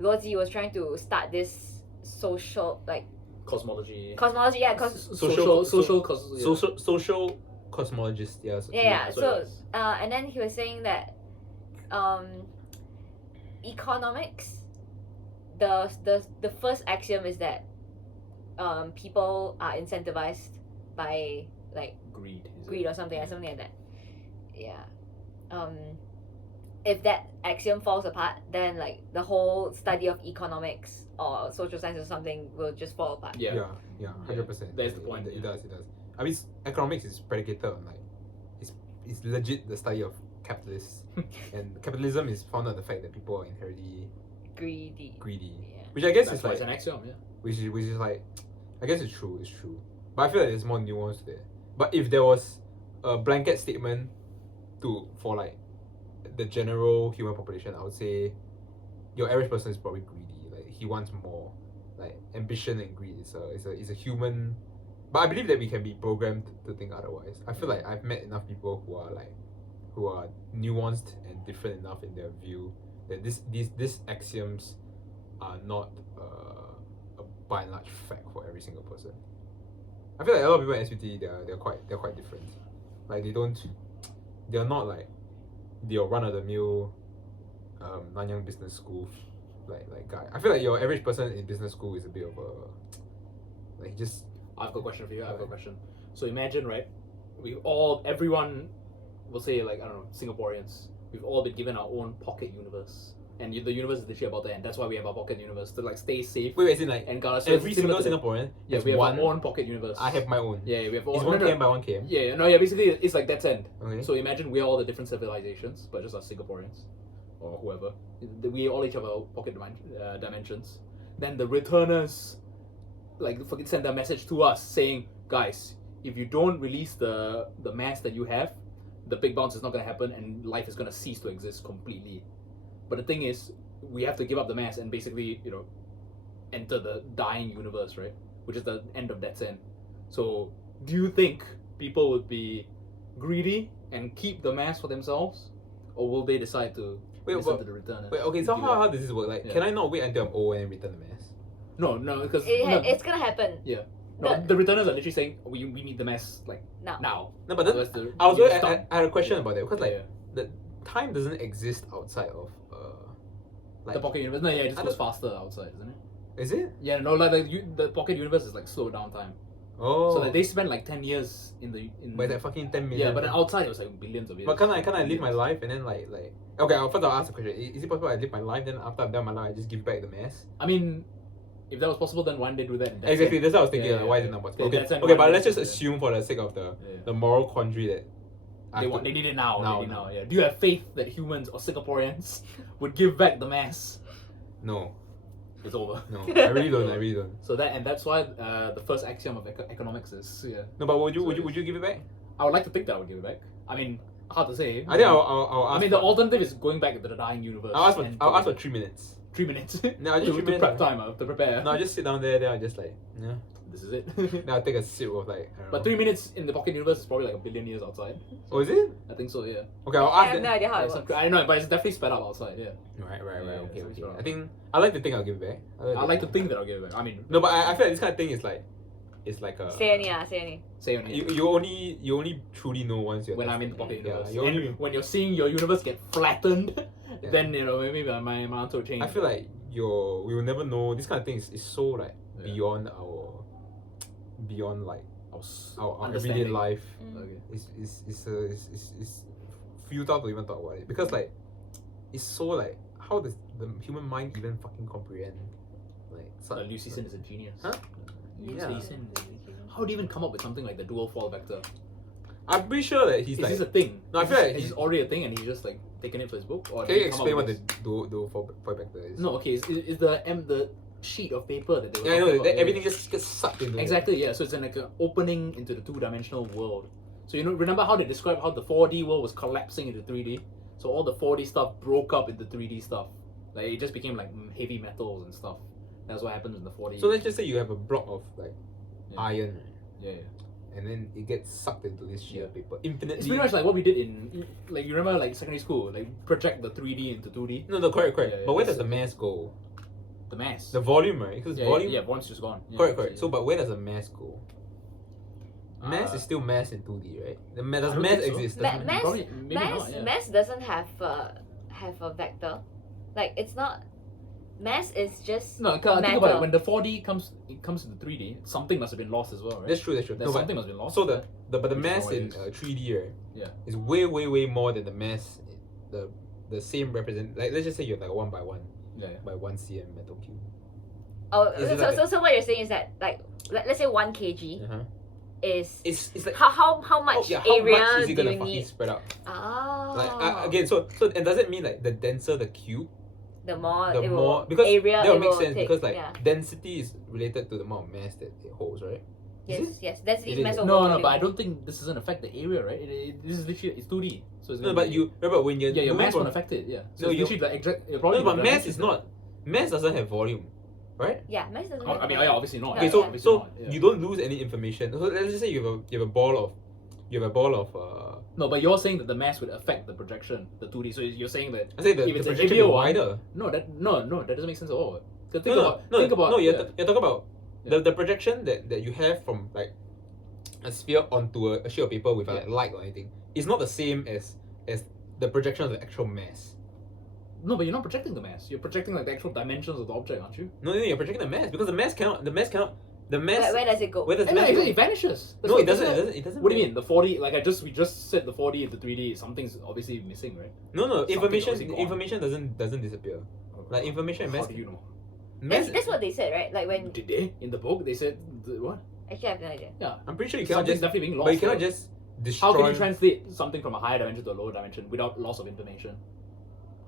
Luo Ji was trying to start this social like cosmology, yeah, social cosmologist, yes. Yeah. So and then he was saying that economics, the first axiom is that people are incentivized by like greed or something like that. Yeah. If that axiom falls apart, then like the whole study of economics or social science or something will just fall apart. Yeah, 100%. That's the point. It does. I mean, economics is predicated on like it's legit the study of capitalists, and capitalism is founded on the fact that people are inherently greedy. Yeah. Which I guess That's is like an axiom, yeah. Which is like, I guess it's true. But I feel like there's more nuance to that. But if there was a blanket statement for like the general human population, I would say your average person is probably greedy. Like he wants more. Like ambition and greed is a human. But I believe that we can be programmed to think otherwise. I feel like I've met enough people who are nuanced and different enough in their view that these axioms are not a by and large fact for every single person. I feel like a lot of people in SUTD they're quite different. Like they're not like your run of the mill Nanyang Business School like guy. I feel like your average person in business school is a bit of a like just. I've got a question for you. So imagine, right? Everyone will say like, I don't know, Singaporeans. We've all been given our own pocket universe, and the universe is literally about to end. That's why we have our pocket universe to like stay safe. Wait, in like and guard every single Singaporean. Yeah, we have our own pocket universe. I have my own. Yeah, we have all. It's 1 km by 1 km. Yeah. Basically, it's like that's end. Okay. So imagine we're all the different civilizations, but just as Singaporeans or whoever. We all each have our pocket dimensions. Then the returners, like, fucking send a message to us saying, guys, if you don't release the mass that you have, the big bounce is not going to happen and life is going to cease to exist completely. But the thing is, we have to give up the mass and basically, enter the dying universe, right? Which is the end of Death's End. So, do you think people would be greedy and keep the mass for themselves? Or will they decide to listen to the returners? Wait, okay, so how does this work? Like, can I not wait until I'm old and return the mass? No, because it's gonna happen. Yeah. No, the returners are literally saying we need the mass like now. No, but I had a question about that because the time doesn't exist outside of like the pocket universe. No, it just goes faster outside, isn't it? Is it? Yeah, no, like the pocket universe is like slow down time. Oh. So like, they spend like 10 years in by that fucking 10 million. Yeah, but then outside it was like billions of years. But can I live my life and then like okay, first I'll ask the question. Is it possible I live my life, then after I've done my life I just give back the mass? I mean, if that was possible, then why didn't they do that? Exactly, that's what I was thinking. Why is it not possible? Okay, but let's just assume for the sake of the moral quandary that they need it now. Yeah. Do you have faith that humans or Singaporeans would give back the mass? No. It's over. No, I really don't. So that's why the first axiom of economics is No, but would you give it back? I would like to think that I would give it back. I mean, hard to say. I think I'll ask. I mean, the alternative is going back to the dying universe. I'll ask for 3 minutes. 3 minutes. No, just 3 minutes. To prep time to prepare. No, I just sit down there. Then I just like this is it. Now I take a sip of like. I don't But know. 3 minutes in the pocket universe is probably like a billion years outside. Oh, is it? I think so. Yeah. Okay, I'll I ask have no that. idea how Yeah, it some- works. I know, but it's definitely sped up outside. Yeah. Right. Yeah, Okay. so it's wrong. I think I like to think I'll give it back. I like to think that I'll give it back. I mean, No, but I feel like this kind of thing is like, it's like a. Say any. say only You only truly know once you're when I'm in testing. the pocket Yeah, universe. you only. And when you're seeing your universe get flattened, Yeah. then maybe my answer will change. I feel like we will never know. This kind of thing is so like Yeah. beyond like I was our everyday understanding. life. Okay. It's futile to even talk about it because like it's so like how does the human mind even fucking comprehend like such. Lucy Sin is a genius. Huh? Lucy Yeah. Sin. How do you even come up with something like the dual fall vector? I'm pretty sure that he's Is like. this a thing? No, I Is feel this- like is he's. this already a thing and he's just like taking it for his book? Or Can did you he come up explain what with the this? dual fall vector is? No, okay. Is the sheet of paper that they were Yeah, I talking know. about Everything just gets sucked into it. Exactly, yeah. So it's like an opening into the two-dimensional world. So remember how they described how the 4D world was collapsing into 3D? So all the 4D stuff broke up into 3D stuff. Like it just became like heavy metals and stuff. That's what happens in the 4D. So let's just say you have a block of like Yeah. iron, yeah. and then it gets sucked into this sheet of paper infinitely. It's pretty much like what we did in like you remember like secondary school, like project the 3D into 2D. No, correct. Yeah, But where it's- does the mass go? The mass. The volume, right? Because yeah, volume. yeah, volume's just gone. Yeah, Correct. So, but where does the mass go? Mass is still mass in 2D, right? Does I don't mass think so. exist? Ma- Doesn't- mass- Probably, maybe not, yeah. Mass doesn't have a vector. Like it's not. Mass is just No, think about matter. it. When the 4D comes into 3D, something must have been lost as well, right? That's true. There's No, but something must have been lost. so but the Which is mass what it in is. 3D, right? Yeah. Is way more than the mass. The same represent like let's just say you have like a 1 by 1 yeah. by 1 cm metal cube. Oh, Is it like so what you're saying is that like let's say 1 kg Uh-huh. is It's like how much how area much is it do gonna you fucking need? spread out? Ah, Like again, so and does it mean like the denser the cube, the more the it more will, because area that will it make will sense take, because like yeah. density is related to the amount of mass that it holds, right? Yes, that's Is the it? mass over No, volume. but I don't think this doesn't affect the area, right? This is literally it's 2D, so it's No, gonna but be- you remember when you're your moving mass from- won't affect it. Yeah. So No, it's you- literally the exact. Probably No, but the mass is dimensions, not. Mass doesn't have volume, right? Yeah, mass doesn't. I mean, yeah, obviously not. Okay, Yeah, so yeah. Obviously so not, yeah. you don't lose any information. So let's just say you have a ball of No, but you're saying that the mass would affect the projection, the 2D. So you're saying that I say the if it's a projection heavier is one- wider. no, that doesn't make sense at all. 'Cause think No, about think about you're yeah. talking about Yeah. the projection that you have from like a sphere onto a sheet of paper with like light or anything. It's not the same as the projection of the actual mass. No, but you're not projecting the mass. You're projecting like the actual dimensions of the object, aren't you? No, you're projecting the mass because the mass cannot. Where does it go? Where does And mass then go? it vanishes. That's No, what- it doesn't. that's It what- doesn't. It doesn't. What do you mean? The 4D, like we just said the 4D into 3D, something's obviously missing, right? No. Something obviously gone. Information doesn't disappear. Like information and How mass. do you know? That's what they said, right? Like when Did they in the book? They said what? actually I have no idea. Yeah, I'm pretty sure you cannot something's just. definitely being lost. But you cannot though. just destroy. How can you translate something from a higher dimension to a lower dimension without loss of information?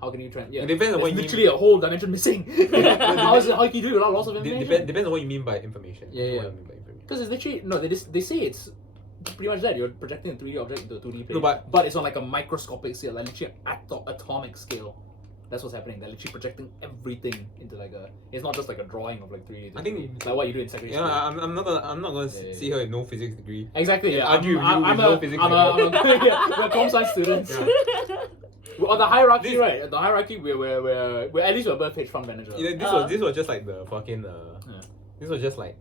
How can you translate? Yeah, It depends on what there's you literally a whole dimension missing. How can you do it without loss of information? Depends on what you mean by information. Yeah, yeah. What you mean by information. Because it's literally no. They say it's pretty much that you're projecting a 3D object into a 2D plane. No, but- it's on like a microscopic scale, like literally atomic scale. That's what's happening. They're literally projecting everything into like a. It's not just like a drawing of like 3D. to I think- 3D. Like what you do in secondary You know, school. I'm not gonna Yeah, see her with no physics degree. Exactly. Yeah. argue with you with I'm no a, physics I'm a, yeah, we're com science students. Yeah. On the hierarchy, This- right? The hierarchy, we're at least we're above hedge fund manager. You know, this was just like the fucking This was just like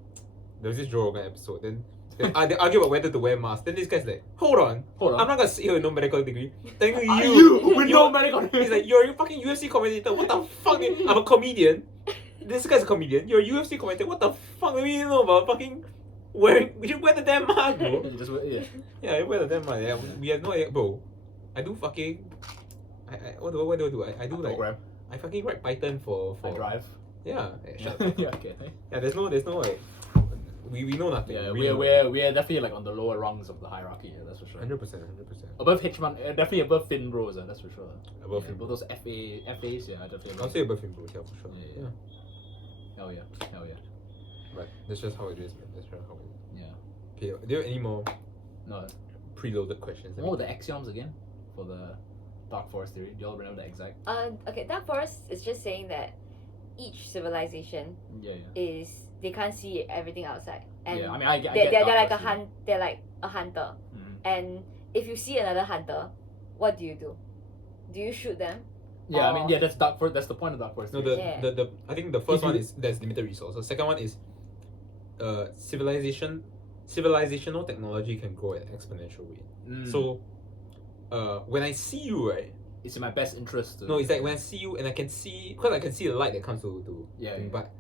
there was this Joe Rogan episode. Then they argue about whether to wear masks. Then this guy's like, hold on, Hold on. I'm not gonna sit here with no medical degree. Thank you. Are you with no medical degree? He's like, you're a fucking UFC commentator. What the fuck? I'm a comedian. This guy's a comedian. You're a UFC commentator. What the fuck do you know about fucking wearing? We should wear the damn mask, bro. You just yeah. Yeah, you wear the damn mask. Yeah, we have no idea, bro. I do fucking. What do I do? I do like. Program. I fucking write Python for. I drive. Yeah. Shut up. Yeah. Okay. Yeah, there's no like. We know nothing. Yeah, we we're definitely like on the lower rungs of the hierarchy. Yeah, that's for sure. 100%. Above hedge fund, definitely above fin bros. That's for sure. Above Yeah, him. both those FAs. Yeah, definitely. I'll Above. say above him, bro. Yeah, for sure. Yeah. Hell yeah. Hell yeah. But that's just how it is, man. That's just how it is. Yeah. Okay, do you have any more No. preloaded questions? What were the axioms again for the dark forest theory? Do y'all remember the exact? Okay, Dark Forest is just saying that each civilization Yeah. is they can't see everything outside. and yeah, I mean, I get they're Dark like a Horse, they're like a hunter, and if you see another hunter, what do? Do you shoot them? Yeah, I mean, yeah, that's Dark Forest. That's the point of Dark Forest. No, the I think the first one is there's limited resources. The second one is civilizational technology can grow at exponential rate. So when I see you, right, it's in my best interest to... no, it's like when I see you and I can see, because I can see the light that comes to but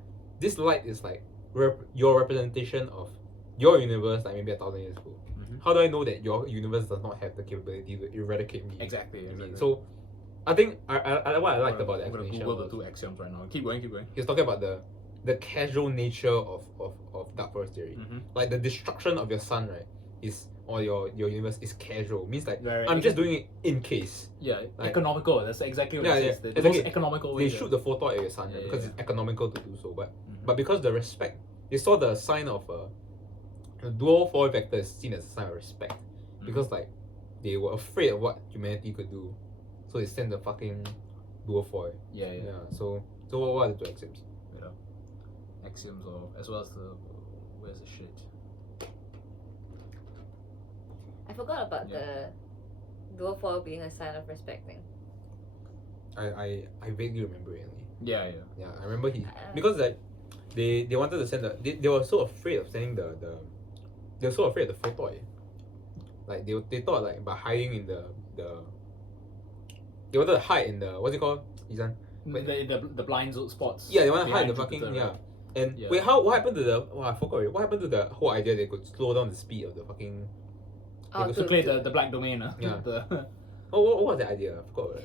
this light is like your representation of your universe, like maybe 1,000 years ago. How do I know that your universe does not have the capability to eradicate me? Exactly. So I think what I liked about the I'm gonna explanation Google the 2 axioms right now. Keep going. he was talking about the casual nature of Dark Forest theory. Like the destruction of your sun, right, is, or your universe is casual. Means like I'm just doing it in case. Yeah, like, economical. That's exactly what it says. The most economical way. They shoot the photon at your sun, right, because it's economical to do so. But because the respect, they saw the sign of a dual foil vector is seen as a sign of respect, because like they were afraid of what humanity could do, so they sent the fucking dual foil. Yeah. So what are the 2 axioms? Axioms of, as well as the, where's the shit? I forgot about the dual foil being a sign of respect thing. I vaguely remember it. Yeah. Yeah, I remember because like they wanted to send they were so afraid of sending they were so afraid of the photon. Like they thought like by hiding in the they wanted to hide in the, what's it called? The blind spots. Yeah, they want to hide in the Jupiter, fucking right? And wait, what happened to the? Oh, I forgot. What happened to the whole idea they could slow down the speed of the fucking? To play the black domain. Yeah. What was the idea? I forgot.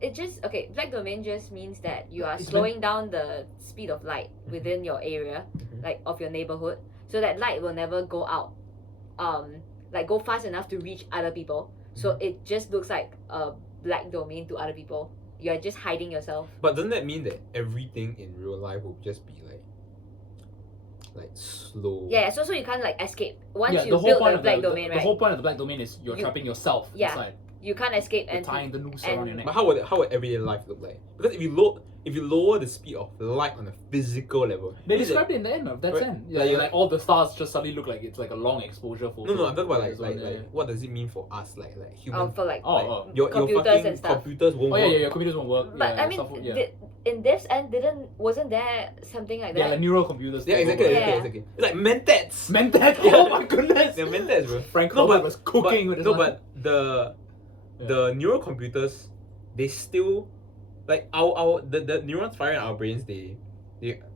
It just, okay, black domain just means that you are slowing down the speed of light within your area, like of your neighborhood, so that light will never go out, like go fast enough to reach other people. So it just looks like a black domain to other people. You are just hiding yourself. But doesn't that mean that everything in real life will just be like slow? Yeah, so you can't like escape. Once you the whole build point the black domain, right? The whole point of the black domain is you're trapping yourself inside. You can't escape You're tying the noose around your neck. But how would everyday life look like? Because if you lower the speed of light on a physical level, they described it in the end of that end. Yeah, like all the stars just suddenly look like it's like a long exposure photo. No, I'm talking about like what does it mean for us, like human? For like your computers fucking and stuff. Computers won't work. Your computers won't work. But I mean, in Dev's end, wasn't there something like that? Yeah, like neural computers. Yeah, exactly. It's like mentats. Mentats. Oh my goodness. They're mentats, bro. Frank Herbert was cooking with this one. But the neural computers, they still like the neurons firing in our brains. They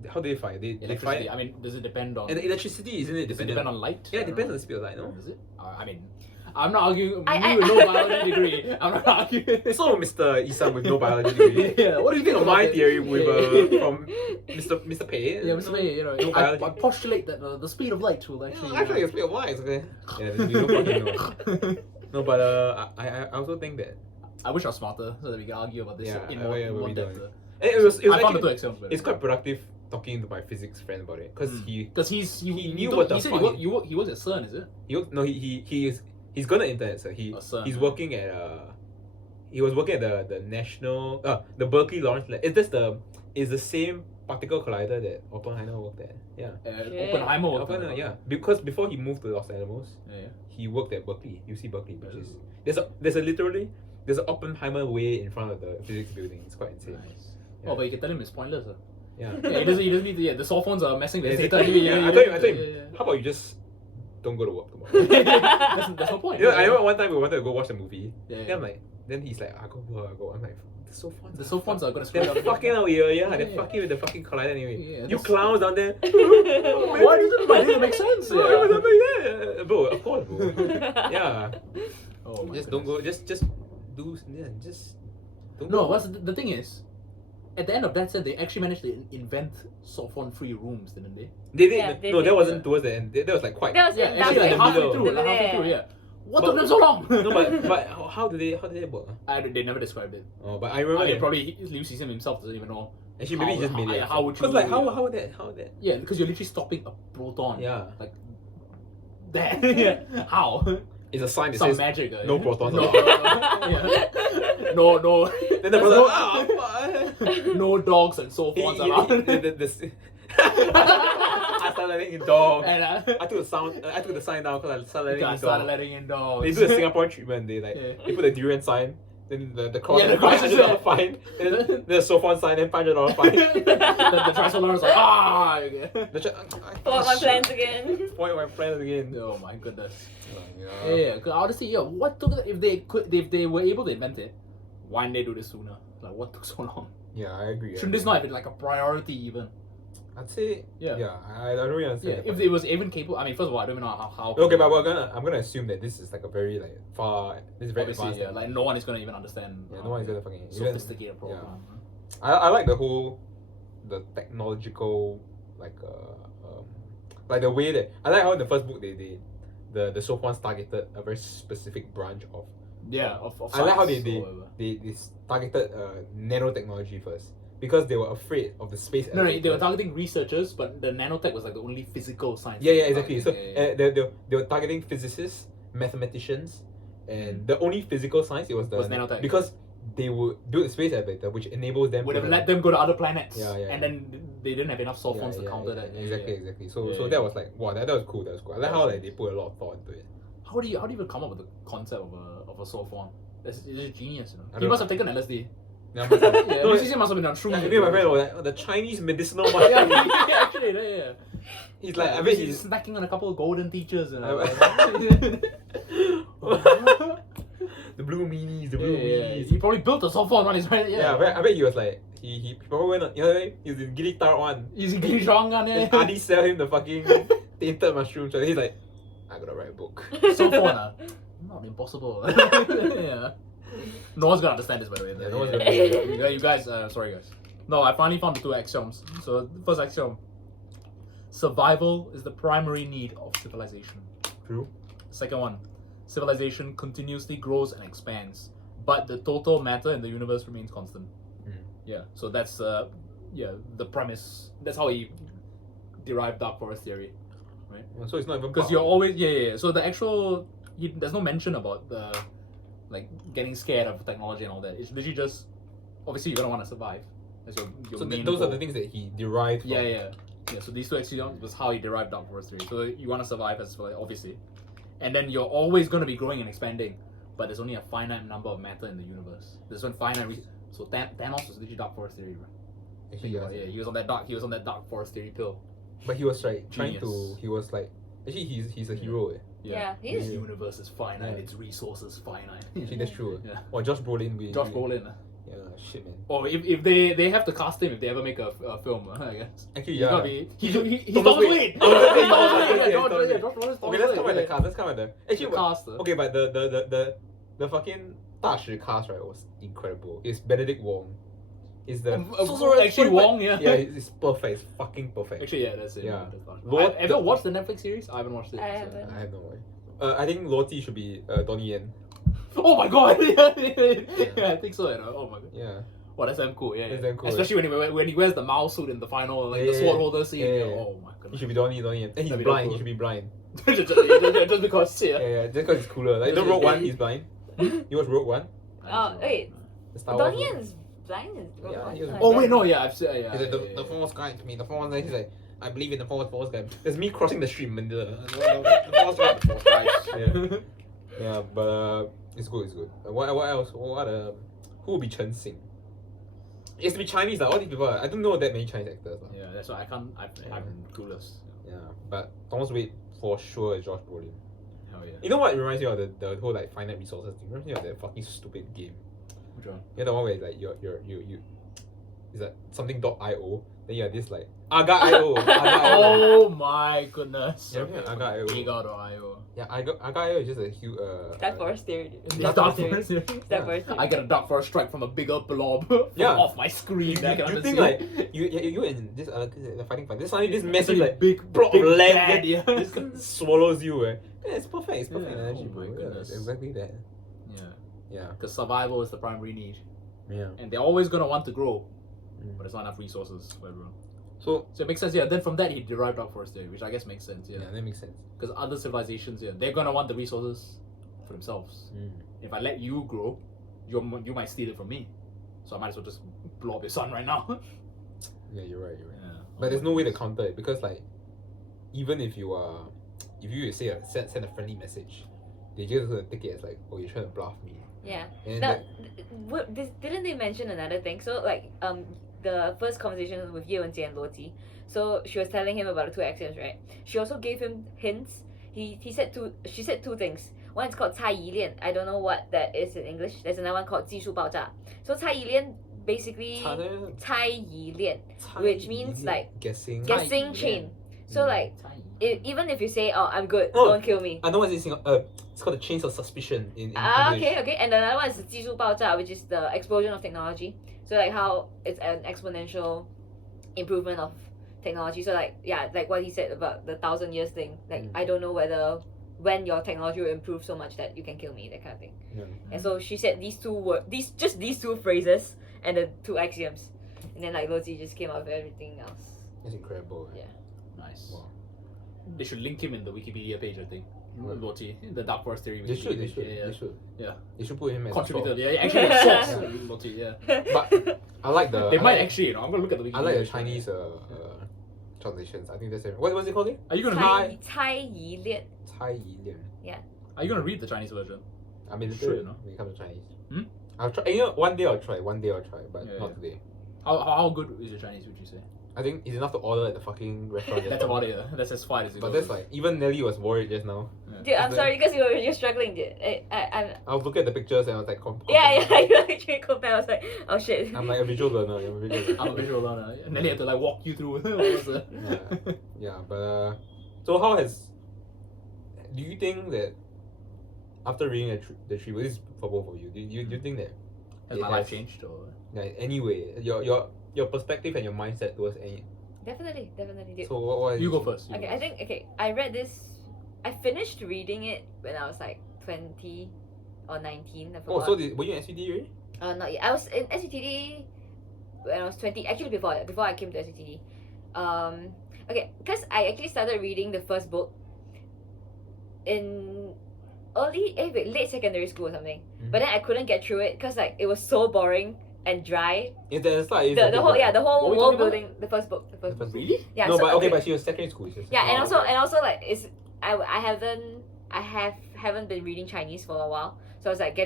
how do they fire? They fire. I mean, does it depend on? And the electricity, isn't it? Does it depend on light? Yeah, it depends on the speed of light. No, is it? I mean, I'm not arguing. You with no biology degree. I'm not arguing. So, Mr. Isan with no biology degree. Yeah. What do you think of about my it? theory with from Mr. Pei? Yeah, Mr. Pei. You know, no biology. I postulate that the speed of light will actually. Actually, the speed of light is okay. Yeah, you don't fucking know. No, but I also think that. I wish I was smarter so that we can argue about this in more depth. I found the 2 axioms. It's quite productive talking to my physics friend about it because he knew what the he said fuck. He works at CERN, is it? He's gonna enter it, so he's working at he was working at the national the Berkeley Lawrence Lab. It's the same particle collider that Oppenheimer worked at. Yeah. Oppenheimer worked at. Yeah, because before he moved to Los Alamos, he worked at Berkeley, UC Berkeley, which is there's an Oppenheimer way in front of the physics building. It's quite insane. Nice. Yeah. Oh, but you can tell him it's pointless. Yeah. He doesn't need to. Yeah, the cell phones are messing with his data. I told him. How about you just don't go to work tomorrow? That's no point. You know, I remember one time we wanted to go watch the movie. Then I'm like, then he's like, I go. I'm like, the cell phones are gonna screw up. They're fucking out here. Yeah, they're fucking with the fucking collider anyway. Yeah, you clowns down there. Why doesn't it make sense? Yeah. Bro, of course, bro. Yeah. Oh my just goodness. don't go. Just do. Yeah, just don't. No, go. what's the thing is, at the end of that set, they actually managed to invent cell phone-free rooms, didn't they? They did. Yeah, No, they that did. wasn't towards the end. That was like quite. That was actually like halfway middle. through. Halfway through, yeah. What took them so long? No, but how did they work? They never described it. Oh, but I remember probably Liu Cixin himself doesn't even know. Actually, maybe he just made it. How would you? Because like how would that? Yeah, because you're literally stopping a proton. Yeah. Like that. Yeah. How? It's a sign that Some says magic. no protons. No. Yeah. No. Then the brother, no dogs and so forth around. I started letting in dogs. And I took the sign down because I started letting in started dogs. letting in dogs. They do the Singapore treatment. They they put the durian sign, then the cross, the cross is $500 fine, then the sofa sign, then $500 fine. the Transformer was like, ah! For my plans again. Spoil my plans again. Oh my goodness. Yeah. Yeah, because honestly, what took if they were able to invent it, why didn't they do this sooner? Like, what took so long? Yeah, I agree. Shouldn't this not have been like a priority even? I'd say Yeah. I don't really understand. Yeah, that if part. it was even capable. I mean, first of all, I don't even know how. Okay, but I'm gonna assume that this is like a very like far. This is very Obviously, advanced. yeah, like no one is gonna even understand. Yeah, no one is gonna fucking sophisticated program. I like the technological like the way that I like how in the first book the Sophons targeted a very specific branch of Of I like how science they or whatever. they targeted nanotechnology first because they were afraid of the space. No, they were elevators. targeting researchers, but the nanotech was like the only physical science. Yeah, they were exactly. So targeting. they were targeting physicists, mathematicians, and the only physical science it was the Was nanotech. because they would build a space elevator which enables them would to have let them go to other planets. Yeah, yeah, And then they didn't have enough soft yeah, phones to yeah, counter yeah, that. exactly. So Yeah, so yeah. that was like wow, that was cool. That was cool. I like how like they put a lot of thought into it. How do you even come up with the concept of a soft phone? It's just genius, you know. I He don't must know. have taken LSD. Yeah, but, no, No, he must have been on true. I mean, my friend was like the Chinese medicinal Yeah, mushroom. actually, yeah. He's like, I bet bet he's snacking on a couple of golden teachers. You know? the blue meanies, the Yeah, blue yeah. meanies. He probably built a soft phone on his right. Yeah, I bet he was like he probably went on, you know, he was in Gili Tar one. He's getting strong on And it. Adi sell him the fucking tainted mushroom. So he's like, I gotta write a book. Soft phone, not impossible. Yeah. No one's gonna understand this, by the way. Yeah, no one's gonna You guys, sorry guys. No, I finally found the two axioms. So, first axiom: survival is the primary need of civilization. True. Second one: civilization continuously grows and expands, but the total matter in the universe remains constant. Yeah. So that's the premise. That's how he derived dark forest theory, right? So it's not even Because part you're of- always So the actual there's no mention about the like getting scared of technology and all that. It's literally just obviously you're gonna want to survive. That's your So main those are goal. the things that he derived from. Yeah. So these two axioms was how he derived dark forest theory. So you want to survive as well, obviously, and then you're always gonna be growing and expanding, but there's only a finite number of matter in the universe. There's one finite. So Thanos was literally dark forest theory, bro. Actually, Think about it, yeah, he was on that dark forest theory pill. But he was like trying to. Genius. He was like actually he's a hero. Yeah, he This is. universe is finite. Yeah. Its resources finite. Actually, that's true. Yeah. Or Josh Brolin. Josh Brolin. Yeah, shit, man. Or if they have to cast him if they ever make a film, I guess. Actually, He's yeah. gotta be. He's Thomas Thomas Wayne. Wayne. Oh, yeah, Thomas Thomas Wayne, Wayne, yeah, yeah, Thomas Thomas Wayne, Wayne. Thomas Wayne, Okay, let's come at the yeah. cast. Let's come at the actually. The cast. Okay, but the fucking 大使 cast right was incredible. It's Benedict Wong. It's the Actually, Wong, yeah. Yeah, it's perfect. It's fucking perfect. Actually, yeah, that's it. Yeah. That's fine. Lord- Ever watched the Netflix series? I haven't watched it. I so- haven't. I have no idea. I think Lottie should be Donnie Yen. Oh my god! Yeah, I think so. You know? Oh my god. Yeah. Wow, that's damn cool. Yeah, That's yeah. damn cool, Especially when he wears the mouse suit in the final, like Yeah, the yeah, sword holder scene. yeah, Yeah, yeah. Oh my He goodness. should be Donnie Yen. And he's That'd be blind. cool. He should be blind. just because yeah. Yeah, just because he's cooler. Like, no Rogue One, he's blind. You watch Rogue One? Oh, wait. The Star Wars Donnie one? Yen's blind is Yeah, he was Oh wait, no, yeah, I've seen. Yeah, He's like, yeah, the yeah. Force guide me. The Force guide. He's like, I believe in the Force guide. There's me crossing the stream and the Force guide. The Force guide. Yeah. Yeah, but it's good. It's good. What else? Who will be Chen Xing? It has to be Chinese. All these people. I don't know that many Chinese actors. Yeah, that's why I'm clueless. Yeah, but Thomas Wade for sure is Josh Brolin. Hell yeah. You know what reminds me of the whole like finite resources thing? Reminds me of that fucking stupid game. Which one? You know the one where like you is that something .io? Then you have this like Aga.io. Aga.io. Oh my goodness. Yeah, yeah, Aga.io. Ego.io. Yeah, Aga.io is just a huge. Dark Forest theory. Dark Forest Forest. theory. Dark Forest theory. I get a dark forest strike from a bigger blob Yeah. off my screen. that I can You think see. like you and this other the fighting fight. This suddenly this massive like big block big of land bad, that yeah. just swallows you. Yeah, it's perfect. It's perfect Yeah, energy, oh my bro. Yeah, goodness. it's exactly that. Yeah, Yeah. because survival is the primary need, Yeah. and they're always gonna want to grow, Mm. but there's not enough resources for everyone. So So it makes sense. Yeah. Then from that he derived dark forest theory, which I guess makes sense. yeah, Yeah. that makes sense. Because other civilizations, yeah, they're gonna want the resources for themselves. Mm. If I let you grow, you might steal it from me. So I might as well just blow up your sun right now. Yeah, you're right. You're right. Yeah. But there's no way to counter it because like, even if you say send a friendly message, they just gonna take it as like, oh, you're trying to bluff me. Yeah. And Now, didn't they mention another thing? So like the first conversation with Ye Wenjie and Luo, so she was telling him about the two axioms, right? She also gave him hints. She said two things. One is called 猜疑链. I don't know what that is in English. There's another one called 技术爆炸. So 猜疑链 basically 猜疑链, which means like guessing chain. So like even if you say, oh, I'm good, don't kill me. I know what it's it's called the chains of suspicion in English. Okay. And another one is 技术爆炸, which is the explosion of technology. So like how it's an exponential improvement of technology. So like like what he said about the 1,000 years thing. Like I don't know when your technology will improve so much that you can kill me, that kind of thing. Yeah. And so she said these two phrases and the two axioms, and then like Luo just came up with everything else. That's incredible. Yeah. Nice. Wow. They should link him in the Wikipedia page, I think. Luo, the Dark Forest Theory. They should. Yeah. They should put him as Contributor. a Yeah, actually, source. Luo, yeah. But I like the. They might actually, I'm gonna look at the Wikipedia. I like the Chinese translations. I think that's it. What's it called again? Are you gonna猜疑链. 猜疑链. Are you gonna read the Chinese version? I mean, Sure, literally, no? when it comes to Chinese. Hmm? I'll try. You know, one day I'll try, but Yeah, not yeah. today. How good is your Chinese, would you say? I think it's enough to order at the fucking restaurant. That's about it. That's as far as it But goes. that's like, even Nelly was worried just now. Dude, I'm Is sorry because you're struggling, dude. I'm I was looking at the pictures and I was like, yeah, you actually compare. I was like, oh shit. I'm like a visual learner. I'm a visual learner. And then you have to like walk you through. What was the- Yeah, but so how do you think that after reading the three books, this is for both of you, do you think that Has it my life changed or? like anyway your perspective and your mindset towards any? Definitely, dude. So what You go first. I read this. I finished reading it when I was like 20 or 19. I forgot. so were you in SUTD already? Not yet. I was in SUTD when I was 20. Actually, before I came to SUTD. Because I actually started reading the first book in late secondary school or something. Mm-hmm. But then I couldn't get through it because like it was so boring and dry. Is that start? The whole What were you world talking building. The first book. Really? Yeah. No, so, but but she was secondary school. Yeah, and Oh, also like it's I haven't been reading Chinese for a while, so I was like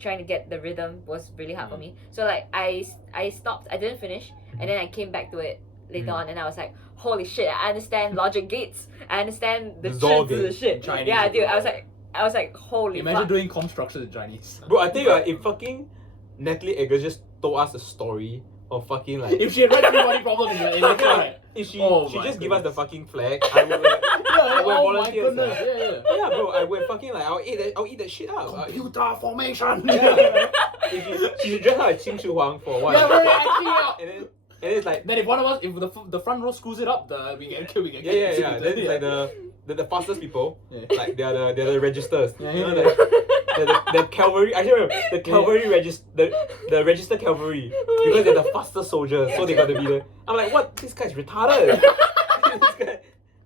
trying to get the rhythm was really hard for me. So like I stopped. I didn't finish, and then I came back to it later on, and I was like, holy shit! I understand logic gates. I understand the shit. Chinese. Yeah, dude. I was like, holy. Imagine fuck. doing com structures in Chinese. Bro, I tell you, if fucking Natalie Eggers just told us a story of fucking like. If she had read Everybody Problem in like, If she my just give us the goodness. fucking flag, I would I would oh my volunteer. goodness, yeah. Yeah, bro, I would fucking like I'll eat that shit up. Computer formation. Yeah. If she should dress up like Qin Shi Huang for one. Yeah, right, actually, And then it's like Then if one of us, if the front row screws it up, we get killed. We get killed. yeah. Then it's like the fastest people, Yeah. like they're the registers. Yeah, You know, yeah. the cavalry. I remember the cavalry the register cavalry because they're the fastest soldiers, so they got to be the. I'm like, what? This guy's retarded.